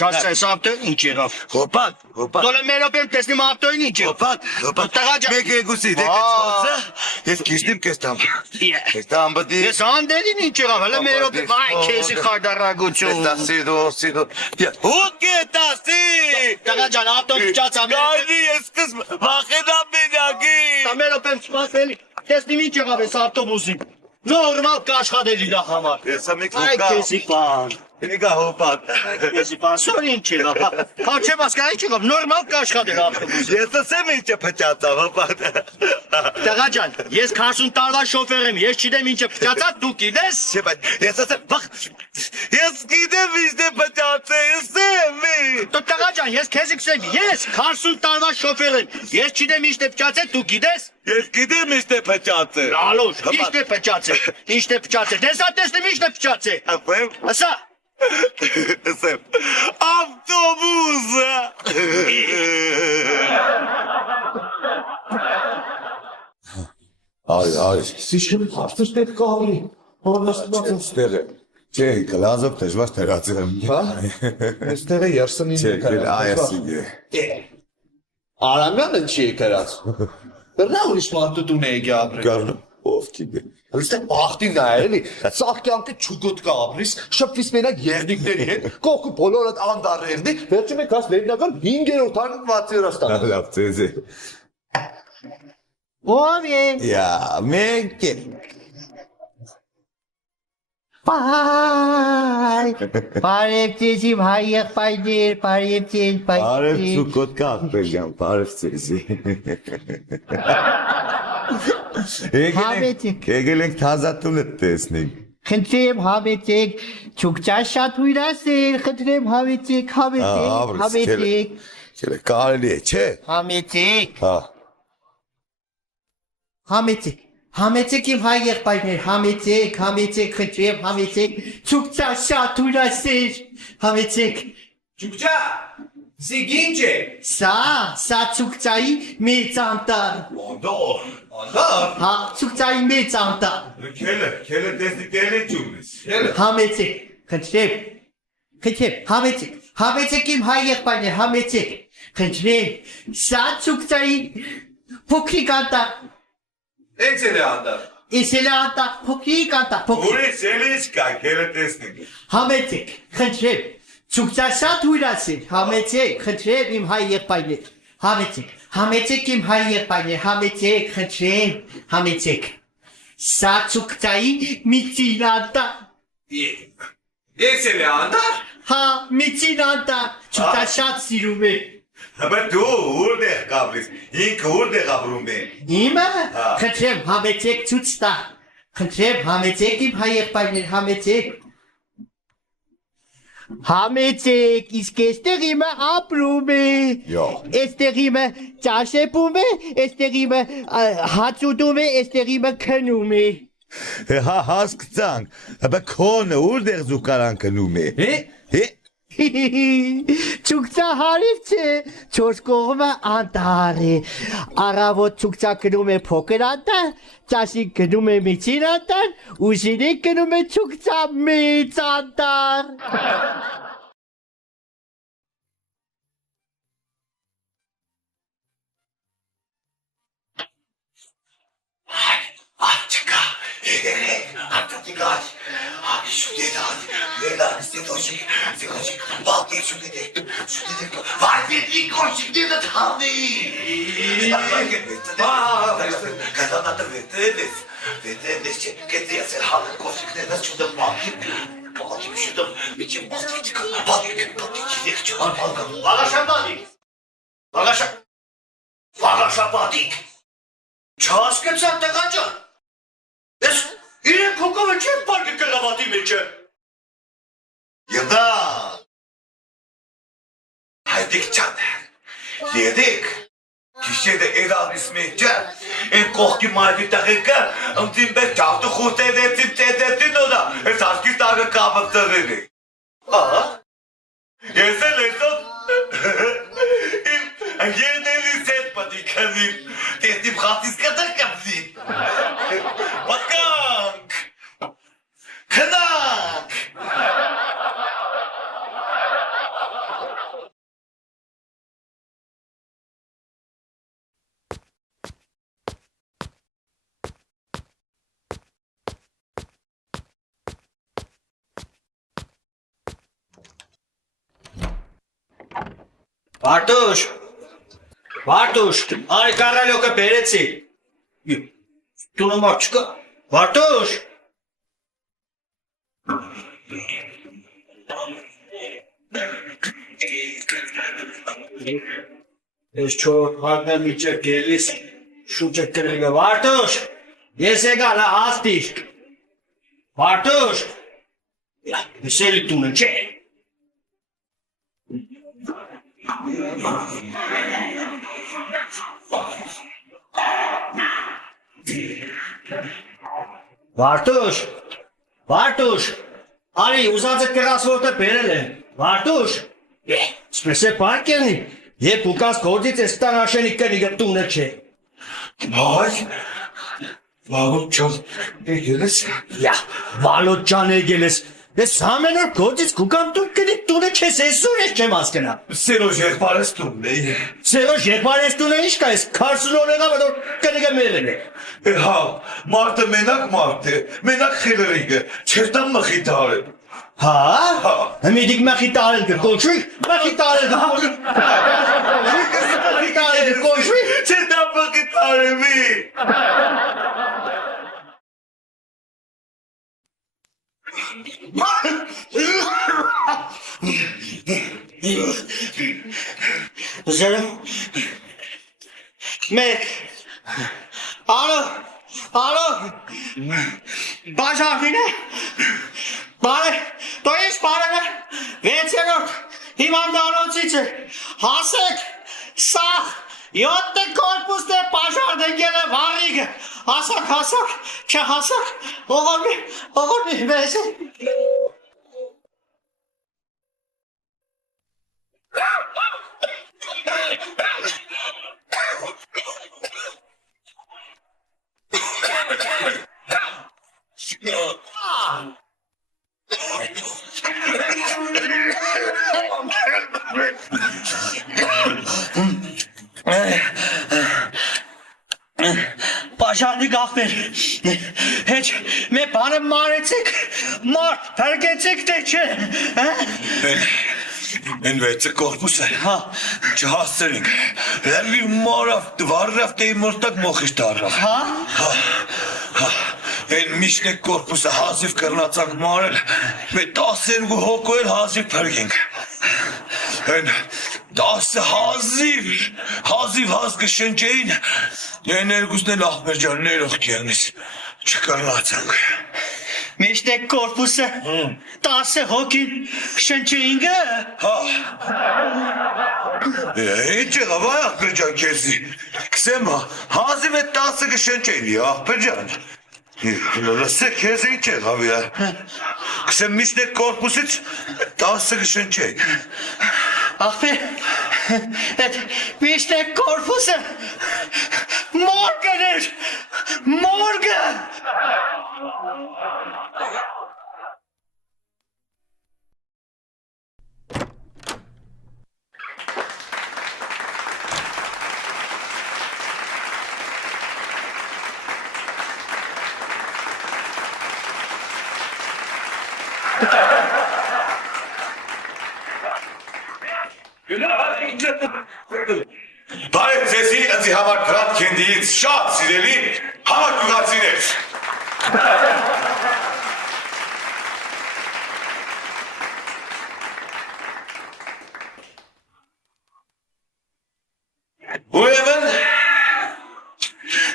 4-ը սավտը ինչ եղավ։ Հոպատ, Դոլը մեր օպեմ տեսնիմ ավտոյին ինչ եղավ։ հոպատ, մեկ եկուս իդեք 4-ը, ես կիստիմ կեստամ։ Կեստամ բդի։ Ես անդերին ինչ եղավ, հələ մեր օպեմ, այ քեզի խարդարագություն։ Սիդո, հուտ կետասի։ Տղաջան, ավտոն փճացավ։ Գայնի ես կս վախենամ մենյակի։ Մեր օպեմ սպասելի, տեսնիմ ինչ եղավ ես ավտոբուսին։ Նորմալ կաշխատել իրա համար։ Եսա մեկ Այ քեզի բան։ Եկա հոպատ։ Քեզի բան, սոր ինչ եղավ։ Հաչեմ ասկա ինչ եղավ, նորմալ կաշխատել ավտոբուսին։ Ես ասեմ ինչ է փճացավ հոպատ։ Տղաջան, ես 40 տարվա շոֆեր եմ, ես չգիտեմ ինչ է փճացած, դու գիտես։ Չէ, բայց ես ասեմ, բախ, ես գիտեմ ինչ է փճացել, ասեմ։ Տղաջան, ես քեզ կսեմ, ես 40 տարվա շոֆեր եմ, ես չգիտեմ ինչ է փճացել, դու գիտես։ Ես գիտեմ ինչ է փճացել։ Ալոշ, ինչ է փճացել, ինչ է փճացել, դեսա տեսնեմ ինչ է փճացել։ Ասեմ, Ասա, ասեմ, ավտոբուսը։ Ay, siz şimdi hastır kahve. Ստեղը։ Չէ, գլազով դժվար թերացել։ Հա։ Այստեղ է երսնին Չէ, այասի է։ Արամյանը չի եկարած։ Բեռնա ուրիշ մարդուտուն է եկաբրել։ Գարնը ով կիգե։ Այստեղ բախտին է էլի։ Սաղ կյանքը չուգոտ կապրիս, շփվիս մենակ երնիկների հետ, կողքը բոլորդ անդարերնի, վերջում եք աս ներնական 5-րդ անգամ 60 ստան։ Լավ, ծեզի։ ով է։ Յա, մենք է։ Բարև ձեզ իմ հայ եղբայրներ, բարև ձեզ, Բարև ծուկոտ կախպելյան, բարև ծեզի։ Եկել ենք թազատունը տեսնենք։ Խնդրեմ հավեցեք, չուկճա շատ հույրասեր, խնդրեմ հավեցեք, հավեցեք։ Կարելի է, չէ։ Համեցեք, Հա։ համեցեք, համեցեք իմ հայ եղբայրներ, համեցեք, խնդրեմ, համեցեք, չուկճա շատ հույրասեր, համեցեք։ Ճուկճա, զիգինչ է։ Սա չուկճայի մեծ անտար։ Անդոր։ Հա, չուկճայի մեծ անտար։ Քելը տեսնի կելը ճումնես։ Համեցեք, խնդրեմ, համեցեք իմ հայ եղբայրներ, համեցեք, խնդրեմ, սա չուկճայի փոքրիկ անտար։ Էց էլ է անդար։ Իսել է անտար, փոքրիկ անտար, Ուրիշ էլիչ կա, քելը տեսնենք։ Համեցեք, խնդրեմ, չուկճա շատ հույրասեր, համեցեք, խնդրեմ իմ հայ եղբայրներ, համեցեք իմ հայ եղբայրներ, համեցեք, խնդրեմ, համեցեք, սա չուկճայի միծին անտար։ Էց էլ է անդար։ Հա, միծին անտար, չուկճա շատ սիրում է։ Բայց դու ուրդեղ կապրիս, ինքը ուրդեղ ապրում է։ Իմը, խնդրեմ, համեցեք ցույց տա, խնդրեմ, համեցեք իմ հայ եղբայրներ, համեցեք։ Համեցեք, իսկ էստեղ իմը ապրում է, էստեղ իմը ճաշեպում է, էստեղ իմը հաց ուտում է, էստեղ իմը քնում է։ Հա, հասկցանք, բայց քոնը ուրդեղ զուկարան կնում է։ Չուկճա հարիվ չէ, չորս կողմը անտար է, առավոտ չուկճա կնում է փոքր անտար, ճաշիկ կնում է միջին անտար, ուժինիկ կնում է չուկճա մեծ անտար։ Ատկա, ատկա, շուտեդան, լելանստի դոշի, զեգոշի, բալկի շուտեդեք, վայբետի կոշիկները թավնի։ Կազանատը վետելես չէ, կետի ասել հալը կոշիկները շուտը բալկի, շուտը միջին բալկի, բալկի չիդեք չար բալկա։ Վաղաշապատիկ, չհասկեցան տղաջան, ես իրեն կոկովը չեմ բալկի կրավատի մեջ է։ Եդա, հայդիկ չան, եդիկ, Kişide eradis mecca, en kohki mali takika, amtin be çavtu khute detin o da, saski taga kapattı dedi. Aha, yese leso, yedeli Քնի, դեպի խաթիս կտակ կապի։ Բականք։ Քնակ։ Վարդուշ, արի կարալյոկը բերեցի։ Տունը մարդ չկա, Վարդուշ։ Ես չոր հարնը միջև գելիս, շուճը կրել է, Վարդուշ, ես եկալ հաստիր։ Վարդուշ, ես էլի տունը չէ։ Վարդուշ, արի ուզածը կղասվորդը բերել է, Վարդուշ, սպես է պարկերնի, երբ ուկաս կորդից ես տան աշենի կնի գտունը չէ։ Հայ, վաղոտ ճան եգել ես։ Վալոտ ճան եգել ես, ես ամեն օր կորդից կուկամ տուն կնի տունը չես, ես ուր ես չեմ ասկնա։ Սերոջ եղբարես տունն է։ Սերոջ եղբարես տունը ինչ կա ես, քարսուն օրեղա բդոր կնիգը մերել է։ Հա, մարդը մենակ մարդ է, մենակ խելերիգը, չերտան մխի տարել։ Հա, միտիկ մխի տարել կկոչվի, մխի տարել կկոչվի, չերտան մխի տարևի։ Զերեմ, մեկ, ալո, բաժարվին է, տո ինչ բարև է, վեցերորդ, հիմանդանոցից է, հասեք, սա, յոտը կորպուստ է բաժարդ ընգել է վարիգը, հասակ, չհասակ, ողորմի, վեզ է։ Բաժարնի գաղբեր, հեչ մե բանը մարեցիք, մարդ պրգեցիք թե չէ, Են վեցը կորպուս է, չհասցերինք, լավի մարավ, դվարրավ տեի մորտակ մոխիշ տարավ։ Են միշն է կորպուսը հազիվ կրնացանք մարել, մե 12 հոգու էլ հազիվ պրգինք։ Են 10 հազիվ կշնչեին, են երկուսն էլ աղբեր ջան ներող կերնիս, չկրնացանք։ Միշտ է կորպուսը 10 հոգին շնչեինգը։ Ինչ եղավ այ աղբեր ջան կեզի, կսեմ հազիվ է 10 կշնչեին, աղբեր ջան։ Լսեք քեզ ինչ եղավ է։ Կսեմ միշտ է կորպուսից 10 կշնչեին։ Աղբեր, այդ միշտ է կորպուսը մորգն էր, մորգը։ Բարև ձեզի ընձի համար կրատ կենդիից շատ սիրելի համակյուղացիներ։ Ուրեմն,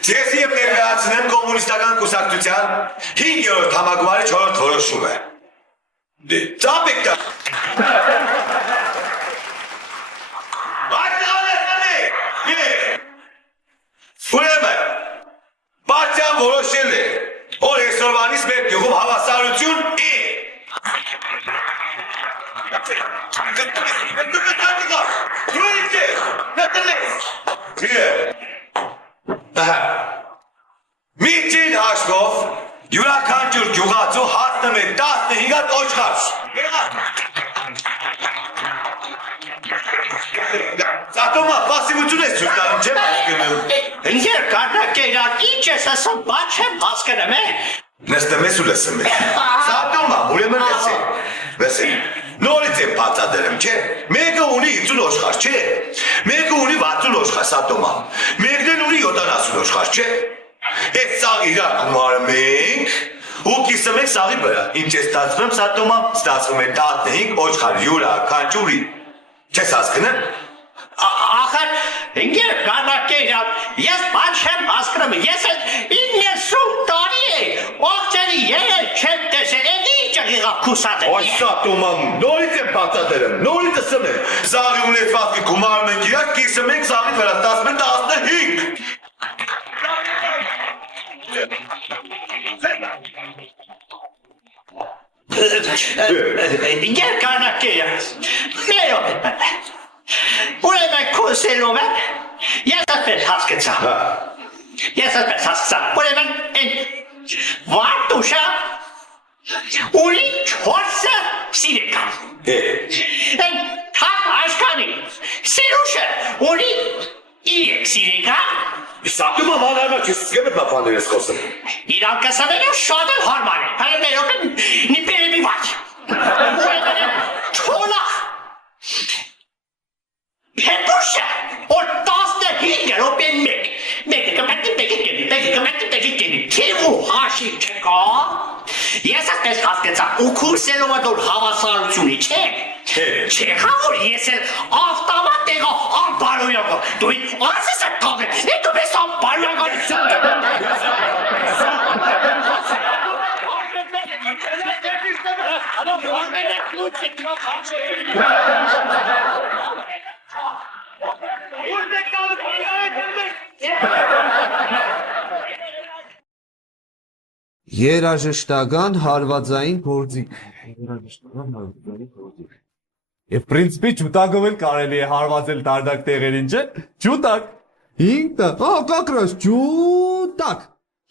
ձեզի եմ ներկայացնեմ կոմունիստական կուսակցության 5-րդ համագումարի 4-րդ որոշումը։ Ծապեք դա։ Ուրեմն, պարտիան որոշել է, որ այսօրվանից մեր գյուղում հավասարություն է։ Իմ հաշվով յուրաքանչյուր գյուղացու հասնում է 15 հատ ոչխար։ Սատոմա, պասիվություն ես ցույց տալու, չեմ հասկանում։ Ինքեր կարտակերան, ինչ ես ասում, բաց չեմ հասկանում, Նստեմ ես ու լսում ես։ Սատոմա, ուրեմն լսի։ Նորից եմ բացատրեմ, չէ։ Մեկը ունի 50 ոչխար, չէ։ Մեկը ունի 60 ոչխար, Սատոմա։ Մեկն էլ ունի 70 ոչխար, չէ։ Այս սաղ իրար գումարում ենք ու կիսում ենք սաղի վրա։ Ինչ է ստացվում, Սատոմա, ստացվում է 15 ոչխար յուրաքանչյուրի։ Չես հասկանում։ Ախր, ինքեր կարտակերան, ես բաց չեմ հասկանում, ես էլ 90 տարի է, ողջերի երել չեմ տեսել, էլ ինչ եղիղա կուսատ է։ Ոչ Սատոմա, նորից եմ բացատրեմ, նորից ասում եմ։ Սաղի ունեցվածքը գումարում ենք իրար, կիսում ենք սաղի վրա, ստացվում է 15։ Ինքեր կարտակերան, մերով է բնը, ուրեմն կուսելով է, ես ասպես հասկացա, ուրեմն վարտուշը ունի 4 սիրեկան, թակ աշկանի սիրուշը ունի 3 սիրեկան, Սատոմա, մանարմա չես գեմ եմ ապաներ ես խոսում։ իրանք կսավելու շատ էլ հարմար է, հələ մերով է նիպերի մի վաչ, ուրեմն չոլախ, Պետուշը, որ 15 րոպե մեկը կմեկի թիվու հաշի չկա, ես ասպես հասկացա, ու կուրսելով ադոր հավասարությունը չէ, որ ես էլ ավտամատ տեղա ամբարոյակը, դու ասես է կաղը, դու բես Երաժշտական հարվածային գործիք։ Եվ պրինցիպի ջուտակով էլ կարելի է հարվածել դարդակ տեղերին, չէ։ Ջուտակ։ 5 կակրոս ջուտակ։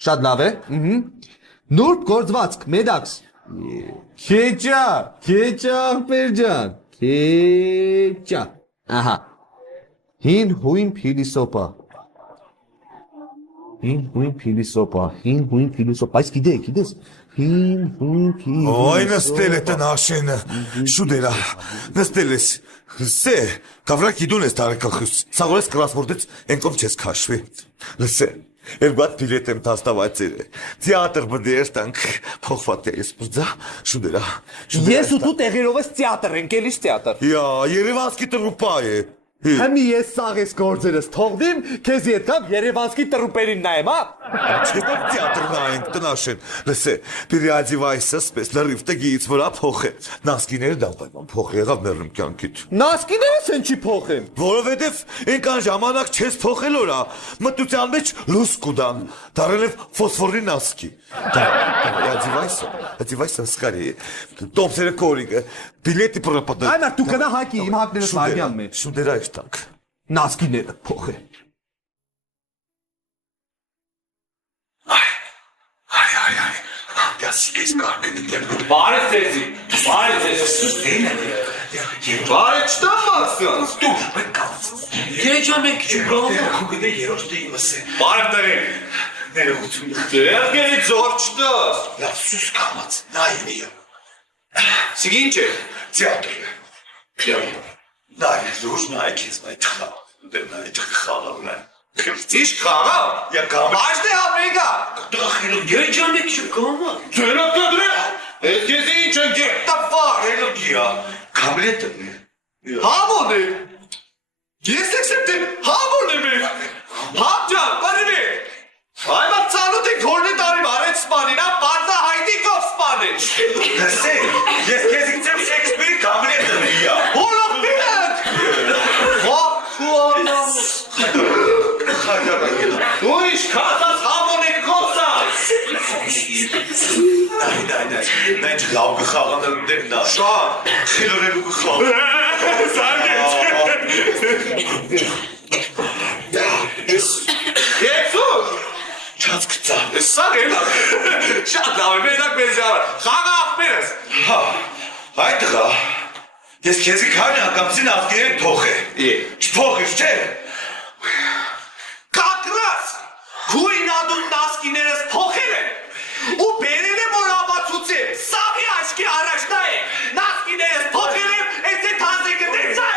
Շատ լավ է։ Նուրբ գործվածք, մեդաքս։ Քեչա ախպերջան։ Քեչա։ Ահա։ Հին հույն փիլիսոպա։ Հին հույն փիլիսոպա, այս գիտես, հին հույն փիլիսոպա։ Ոյ նստել է տնա աշենը, շուդերա, նստել ես, լսե, կավրակ իդուն ես տարեկախուս, սաղոր ես կրասվորդից ենկոմ չես կաշվի, լսե, երգատ պիլետ եմ տաստավացեր է, թիատր բդեր տանք, փոխվատ է ես բրձա, շուդերա։ Ես ու դու տեղերով ես թիատր ենք, էլիշ թիատր։ Յա, երևանսկի տրուպա է։ Հմի ես սաղ ես գործերս թողվիմ, կեզ ետքավ երևանսկի տրուպերին նայեմ, Չես թիատր նայենք տնաշեն, լսե, պիրիադի վայսս պես լրիվ տգիից վրա փոխ է, նասկիները դապայման փոխ եղավ մերում կյանքիտ։ Նասկիներս են չի փոխեն։ Որովհետև ենքան ժամանակ չես փոխել որա, մտության մեջ լուս կուդան, դարել է ֆոսֆորի նասկի։ Ադի վայսը սկարի է, տոպսերը կորիգը, բիլետի պրապատը։ Այն ար դու կնա հակի իմ հակներս վարգյան մեջ։ Շուդերա ես տանք։ Նասկիները փոխեն։ Ես կարկեն դեմ։ Բարև ձեզի։ Բարև չտամ մաքսյոն։ Դու մեկած։ Քեչան մեկ չգամ։ Քուգդե երոշտի իմասե։ Բարև դրե։ Ներողություն։ Երգերի ձոր չտաս։ Լավ սուս կամած, նայինի եմ։ Սիգին չէ։ Թիատր։ Նայինի զուշ նայքից մայտ խաղ։ Դեմ նայք խաղավն է։ Ինչ խաղա։ Я կամ։ Այստե հապեգա։ Դախելու գերջան եք չկամա։ Ձերակա դրե։ Ես քեզի ինչ եմ ջե։ Տապար էլոգիա։ Կամլետը։ Համոն է։ Ես ексեպտեմ համոն է մեր։ Համջան, բարևի։ Այմա ծանոթ եք հորնի տարի բարեց սպանին, բարձա հայդիկով սպանին։ Դեսե, ես քեզ իցեմ Շեքսպիրի Կամլետը նիա։ Հորով բիլետ։ Հա, դու իշ կասաս համոն եք կոսա։ Նայ չլավ գխաղան դեմ դա։ Շա։ Խիլորելու գխաղ։ Եսուր։ Չացք Սա գելա։ Շատ լավ է, մենակ մեզ համար։ Խաղը աղբերս։ Հա, այդ տղա, ես քեզի քանի ակամցին աղգերեն թող է։ Չթողես, չէ։ Կակրաս, քույն ադուն նասկիներս փոխել են ու բերել եմ որ ապացուցի, սավի աչքի առաջնա է, նասկիներս փոխել եմ, ես է թանձեկը դեցա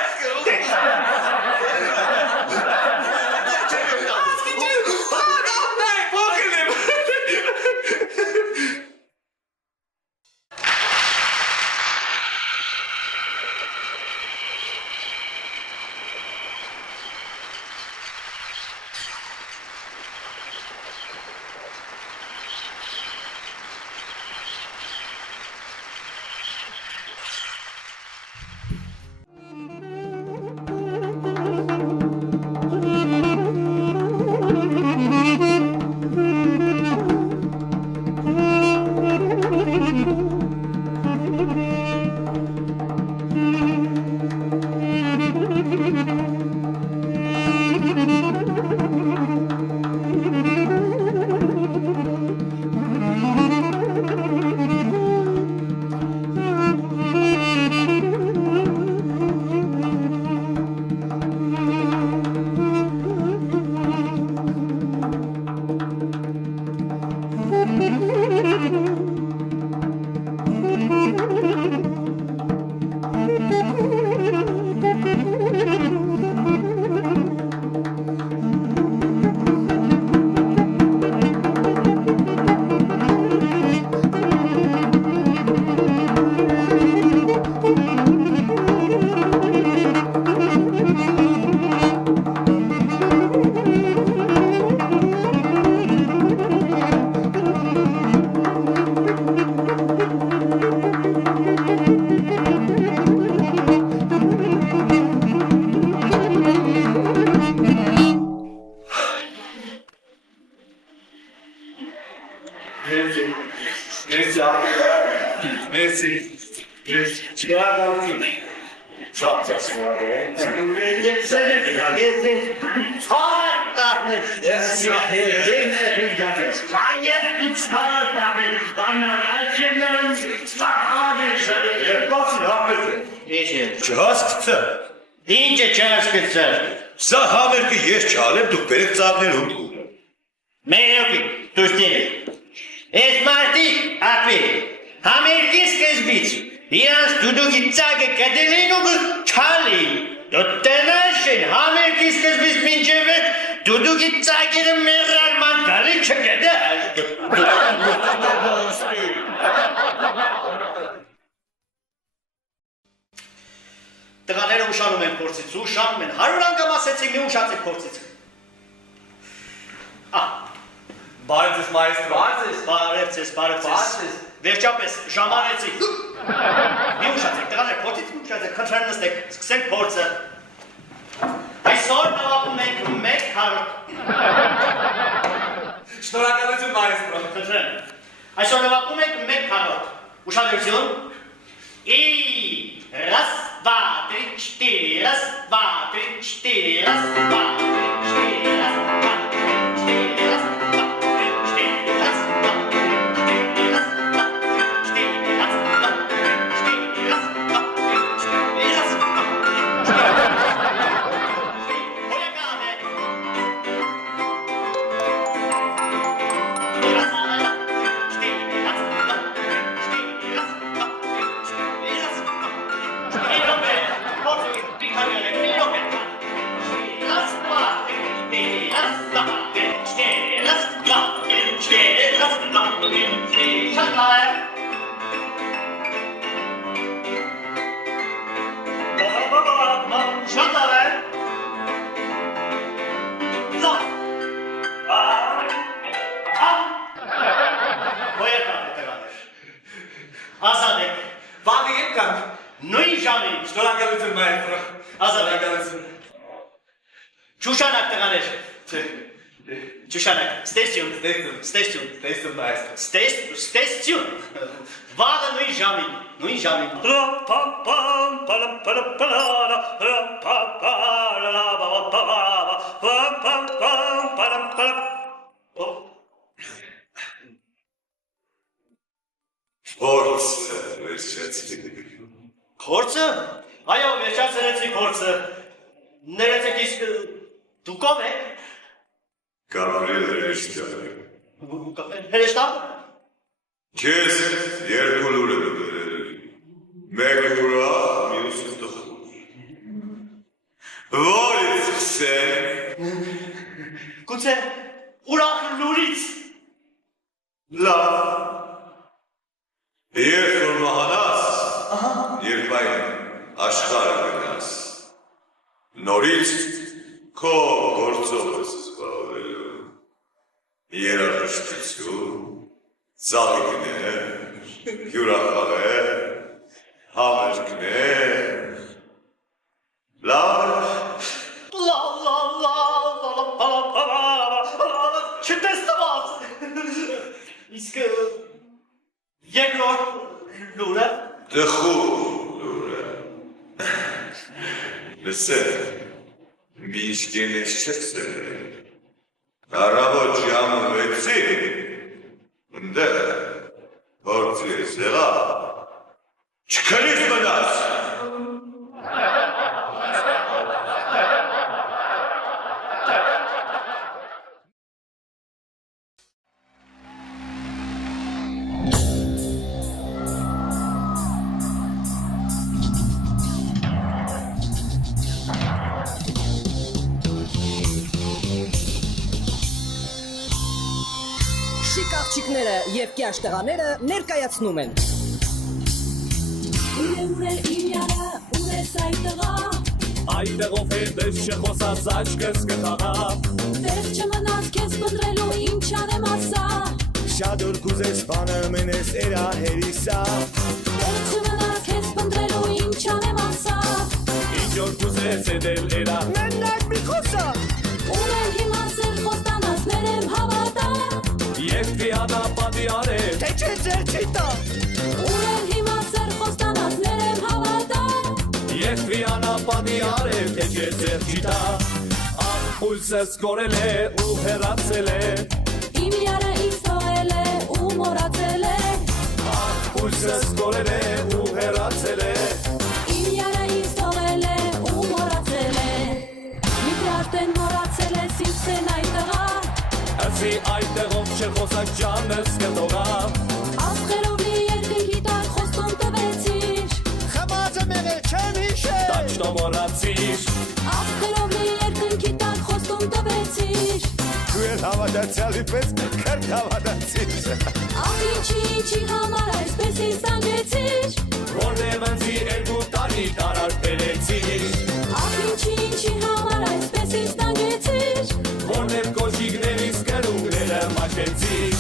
Չհասկցը։ Ինչ է չհասկացար։ Սա համերգը ես չալեմ, դուք բերեք ծաղներում դու։ Մերոպի, դուստերը։ Այս մարդիկ, ապի, համերգի սկզբից, իրանց դուդուկի ծագը կդելին ու չալի։ Դու տնաշ են, համերգի սկզբից մինչև է, դուդուկի ծագերը մեղրար մանգալի չգդար։ Տղաները ուշանում են փորձից, ուշանում են, 100 անգամ ասեցի, մի ուշացեք փորձից։ Բարև ձեզ մայստրո։ Բարև ձեզ։ Վերջապես ժամանեցի։ Մի ուշացեք, տղաներ, փորձից մի ուշացեք, խնդրեմ նստեք, սկսենք փորձը։ Այսօր նվապում ենք 1 քառորդ։ Շնորհակալություն մայստրո։ Խնդրեմ։ Այսօր նվապում ենք 1 քառորդ։ Ուշադրություն։ Раз, два, три, четыре, раз, два, три, четыре, раз, два, три, четыре, раз, два, три, четыре, раз, два, три, четыре, раз, два, три, четыре, раз, два, три, четыре, раз, два, три, четыре, раз, два, три, четыре, раз, два, Շնորհակալություն մայստրո։ Շնորհակալություն։ Ճուշանակ տղաներ։ Ճուշանակ, ստեսյուն, ստեսյուն։ Վաղը նույն ժամին։ Փորձը վերջացրի։ Փորձը։ Այո, վերջացրեցի փորձը։ Ներեցեք իսկ դուք ով եք։ Գաբրիել Հրեշտյանը։ Հրեշտան։ Քեզ երկու լուր եմ բերել։ Մեկը ուրախ, մյուսը տխուր։ Որից սկսենք։ Գուցե ուրախ լուրից։ Լավ։ Երբ որ մահանաս, երբ այն աշխարհը գնաս, նորից քո գործով ես զբաղվելու։ Երաժշտություն, ծաղիկներ, հյուրախաղեր, համերգներ, լավ։ Չտեսնված։ Իսկ երկրորդ լուրը։ Տխուր լուրը։ Լսեք, միշկին ես չեք սերել։ Առավոտ ժամը 6-ին, ընդեղ, փորձի ես եղա, չքնից մնաց։ Աղջիկները եւ կյաշ տղաները ներկայացնում են Ուրե իմ յարա, ուրե սայ տղա Այդեղով հետս չխոսած աչքս կտաղա Տեղ չմնաց քեզ բնդրելու ինչ անեմ ասա Շատ որ կուզես բանը մենես էրա հերիսա Տեղ չմնաց քեզ բնդրելու ինչ անեմ ասա Ինչ որ կուզես էդել էրա Մենակ մի խոսա Ուրե հիմա սեր խոստանաս ներեմ հավատա Եվ վիանա պատի արել Թե չէ ձեր չի տա Ուրե հիմա սեր խոստանաս ներեմ հավատա Եվ վիանա պատի արել Թե չէ ձեր չիտա Ամպուլսս կորել է ու հեռացել է Իմ յարը ինձ թողել է ու մորացել է Ամպուլսս կորել է ու հեռացել է Իմ յարը ինձ թողել է ու մորացել է Միթե արդեն մորացել ես ինձ են այդ տղա Ասի այդեղով չխոսակ ջանս կտողա Ասխերով լի երկնքի տակ խոստում տվեցիր Խմածը մեղել չեմ հիշել Տաչտո մորացիր Ասխերով լի երկնքի տակ խոստում տվեցիր Դու էլ հավատացյալի պես քրտ հավատացիր Ախ ինչի համար այսպես ինձ տանգեցիր Որնև ընձի երկու տարի տարար պերեցիր Ախ ինչի համար այսպես ինձ տանգեցիր Որնև կոչիկներից կրունգները մաշեցիր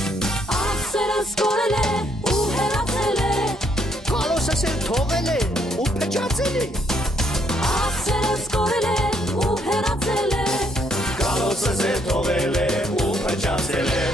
Ասերս կորել է ու հեռացել է Կարոսս էլ թողել է ու փճացել է Ասերս կորել է ու հեռացել է Կալոսս է թողել է ու փճացել է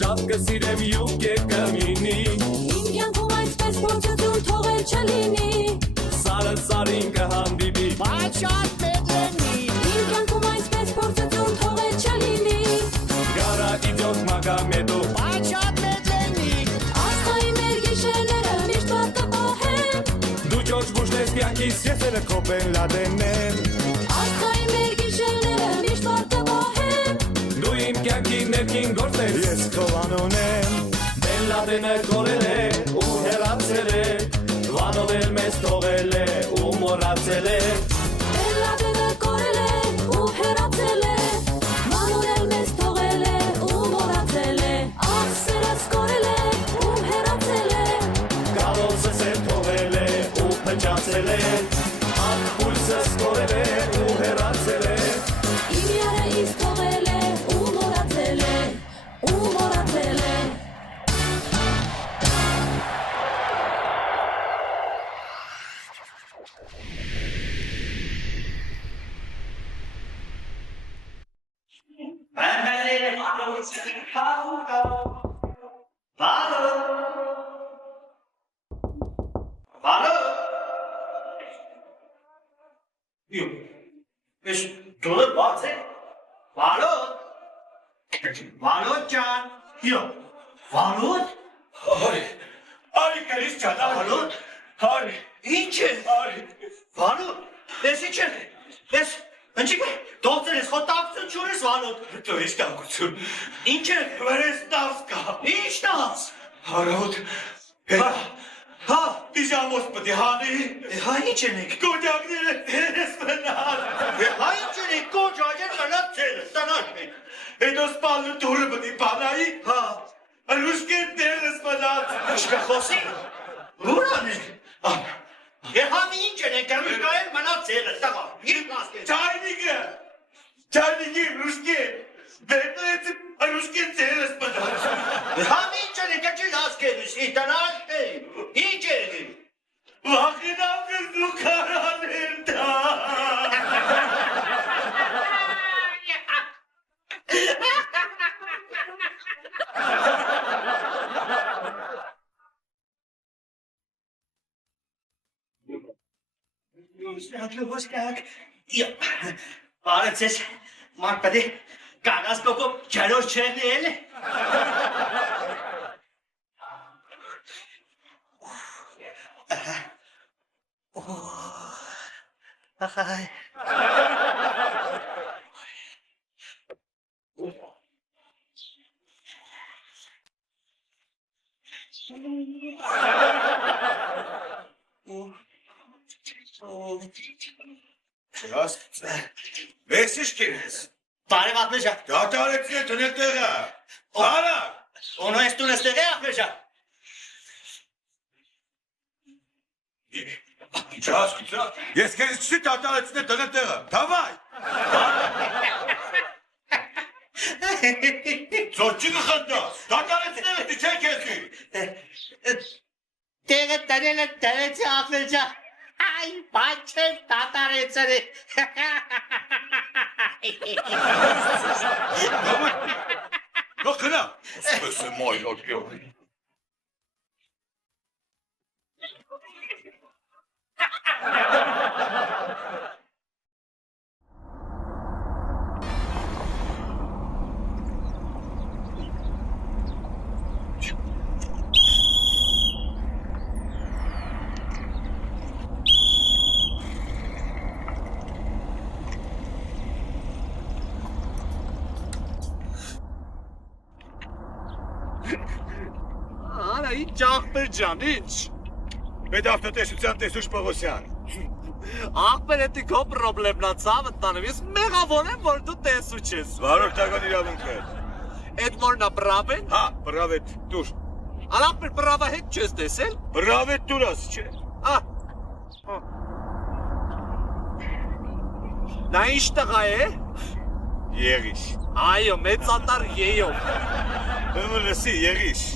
Շատ կսիրեմ յուկ կմինի Իմ կյանքում այսպես փորձություն թողել չլինի Սարը սարին կհանդիպի Բայց շատ մեծ լինի Իմ կյանքում այսպես փորձություն թողել չլինի Գարա իդյոտ մագա մեդո կյանքիս ես էլ կոպեն լադենն եմ Աստղայի մեր գիշերները միշտ արտաբահեմ Դու իմ կյանքի ներքին գործ ես Ես կովանուն եմ Բեն Լադենը կորել է ու հեռացել է Վանով էլ մեզ թողել է ու մոռացել է Բեն Լադենը կորել է ու հեռացել է Մանուն էլ մեզ թողել է ու մոռացել է Ախ սերս կորել է ու հեռացել է Գալոցս էլ թողել է ու փչացել է Ախ հույսս կորել է ու հեռացել է Իմ յարը ինձ թողել է ու մոռացել է ու մոռացել է Վարոդ ջան, յո, Վարոդ, Արի կերիս ճանա Վարոդ, Արի ինչ է, Վարոդ, ես ինչ է, ես, ընչիկ է, դողցեր ես, խոտակցություն չունես Վարոդ, Դու ես տանկություն ինչ է, Վերես տավս կա ինչ տաս, Հարոդ հա, Պիժամոս պտի հանի հա ինչ են եք, Կոջակները տերես մնալ հա ինչ են եք, կոչ աջեր մնատ ծերը, տնաշ ենք, Հետո սպալու դուրը պտի պանայի հա, Անուշկեն տերես մնալ իշկա խոսի, ուրան ենք, Համի ինչ են եք, ռուշկա էլ մնատ ծերը, տղա, ինչ ասկեն, Չայնիգի ռուշկեն Դեպնեց անուշկեն տերես մնալ Համի ինչ են եք, չի ասկեն, տնաշ ենք, ինչ են եք, Վախինամ կզու կարաներ դա Բարդ ես, մարդ պետի կագազ կոկով ջերոս չեղնի էլ է։ Ես իշ կերես Բարև ախմեջա, Դատարեցին է տնեք տեղը Արա ունո ես տուն ես տեղի ախմեջա։ Չասկիցա Ես կերես չի դատարեցին է տնեք տեղը Դավայ Ծոչի գխնդաս Դատարեցին է դի չեք եսի Տեղը տնելը տնեցի ախմեջա Այ, բաչ չեմ տատարեցրի։ Նո խնա Սպես է մոյ լոկյո Արա ինչ աղբեր ջան, ինչ Պետ ավտոտեսության տեսուշ Պողոսյան Աղբեր էտի քո պրոբլեմն ա ցավը տանեմ, ես մեղավոր եմ, որ դու տեսու չես Վարորդական իրավունքը Էդ որն ա պրավեն? Հա, պրավետ դուր Աղբեր պրավա հետ չես տեսել? Պրավետ դուրաս չէ Նա ինչ տղա է? Եղիշ Այո, մեծատար եյով Ըմը լսի, եղիշ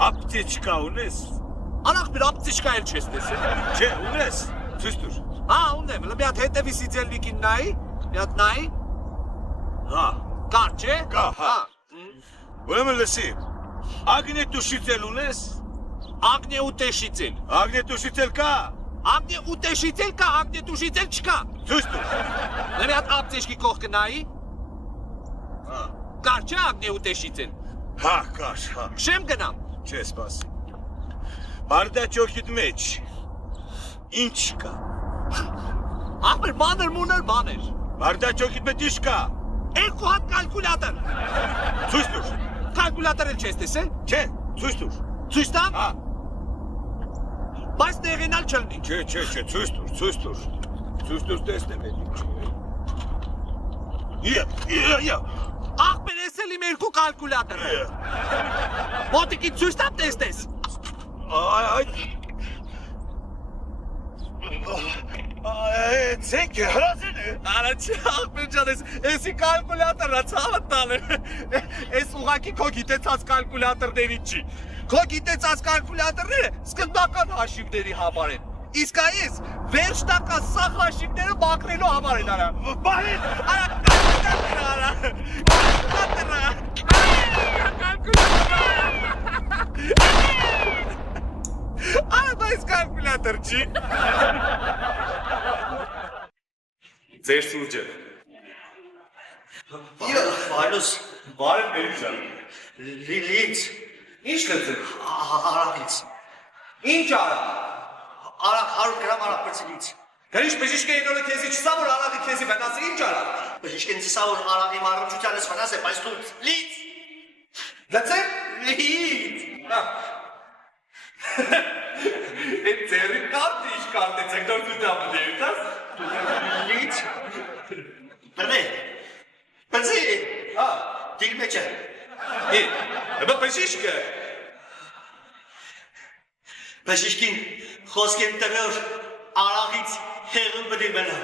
Ապտիչկա ունես Աղբեր ապտիչկա էլ չես տեսել Չէ, ունես, ցույց տուր Հա, ունեմ, մի հատ հետևի սիձելնիկին նայի Մի հատ նայի Հա, Կար, չէ? կա, հա Ուրեմն լսի Ագնե տուշիցել ունես Ագնե ու տեշիցել Ագնե տուշիցել կա Ագնե ու տեշիցել կա, ագնե տուշիցել չկա Ցույց տուր Մի հատ ապտիչկի կողքը նայի Կար, չէ ագնե ու տեշիցել Հա, կար, հա Շեմ գնամ Չէ, սպաս Բարդա ճոքիտ մեջ Ինչ կա Ախմեր մանր մուներ բաներ։ Բարդաճոքիդ մետ իշ կա։ Երկու հատ կալկուլյատոր։ Ցույց տուր։ Կալկուլյատորը չես տեսել։ Չէ, ցույց տուր։ Ցույց տամ։ Հա։ Բայց տեղենալ չլինի։ Չէ, ցույց տուր։ Ցույց տուր տեսնեմ էլի։ Յա։ Ախմեր ես էլ իմ երկու կալկուլյատորը։ Մոտիկի ցույց տամ տեսնես։ Ցեք հրազեն է։ Արա չի ախմեր ջան, էսի կալկուլյատորը ցավը տալ է։ Էս ուղակի քո գիտեցած կալկուլյատորների չի։ Քո գիտեցած կալկուլյատորները սկզբնական հաշիվների համար են։ Իսկ այս վերջ տակա սաղ հաշիվները մաքրելու համար են արա։ Բարին։ Արա կալկուլյատորը արա։ Արա բայց կալկուլյատոր չի։ Ձեր սուրճը։ Վայլուս, բարև Մերիջան։ Լիլից, Ինչ լծել։ արաղից։ Ինչ արա։ Արաղ 100 գրամ արաղ բրցելից։ Գարիշ բժիշկային օրը քեզի չսա որ արաղի քեզի վնասը ինչ արա։ Բժիշկին ծիսա որ արաղի մարրուչության ես վնաս է, բայց դու լից։ Լծել։ Լից։ Այդ ձերի կարդը ինչ կարդեցեք դոր դու դա մտերիտաս։ Լից։ Բրդե։ Բրդե։ Հա, դիլ մեջը։ Բա բժիշկը։ Բժիշկին խոսքեն տվեր արաղից հեղը բդի մնա։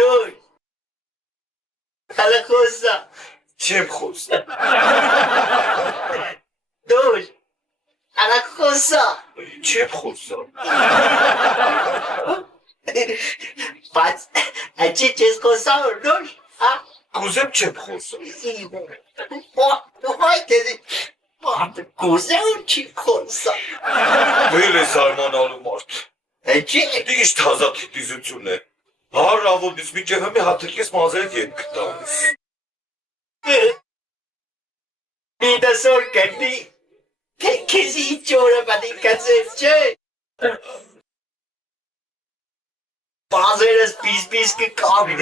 Նույն, հալը խոսա, Չեմ խոսա։ նույն, հալը խոսա, Չեմ խոսա։ բայց աչի չես խոսա որ նույն, հա? Կուզեմ չեմ խոսա։ Ոյ կեզի, կուզեմ չի խոսա։ Վեր է զարմանալու մարդ։ Էջի, Ինչ թազա թիտիզություն է։ Հարավոդից միջև հմի հատրկես մազերդ ետ կտանիս։ միդասոր կրդի, թե կեզի իչորը բադի կացեր չէ։ Բազերս պիս կկամի։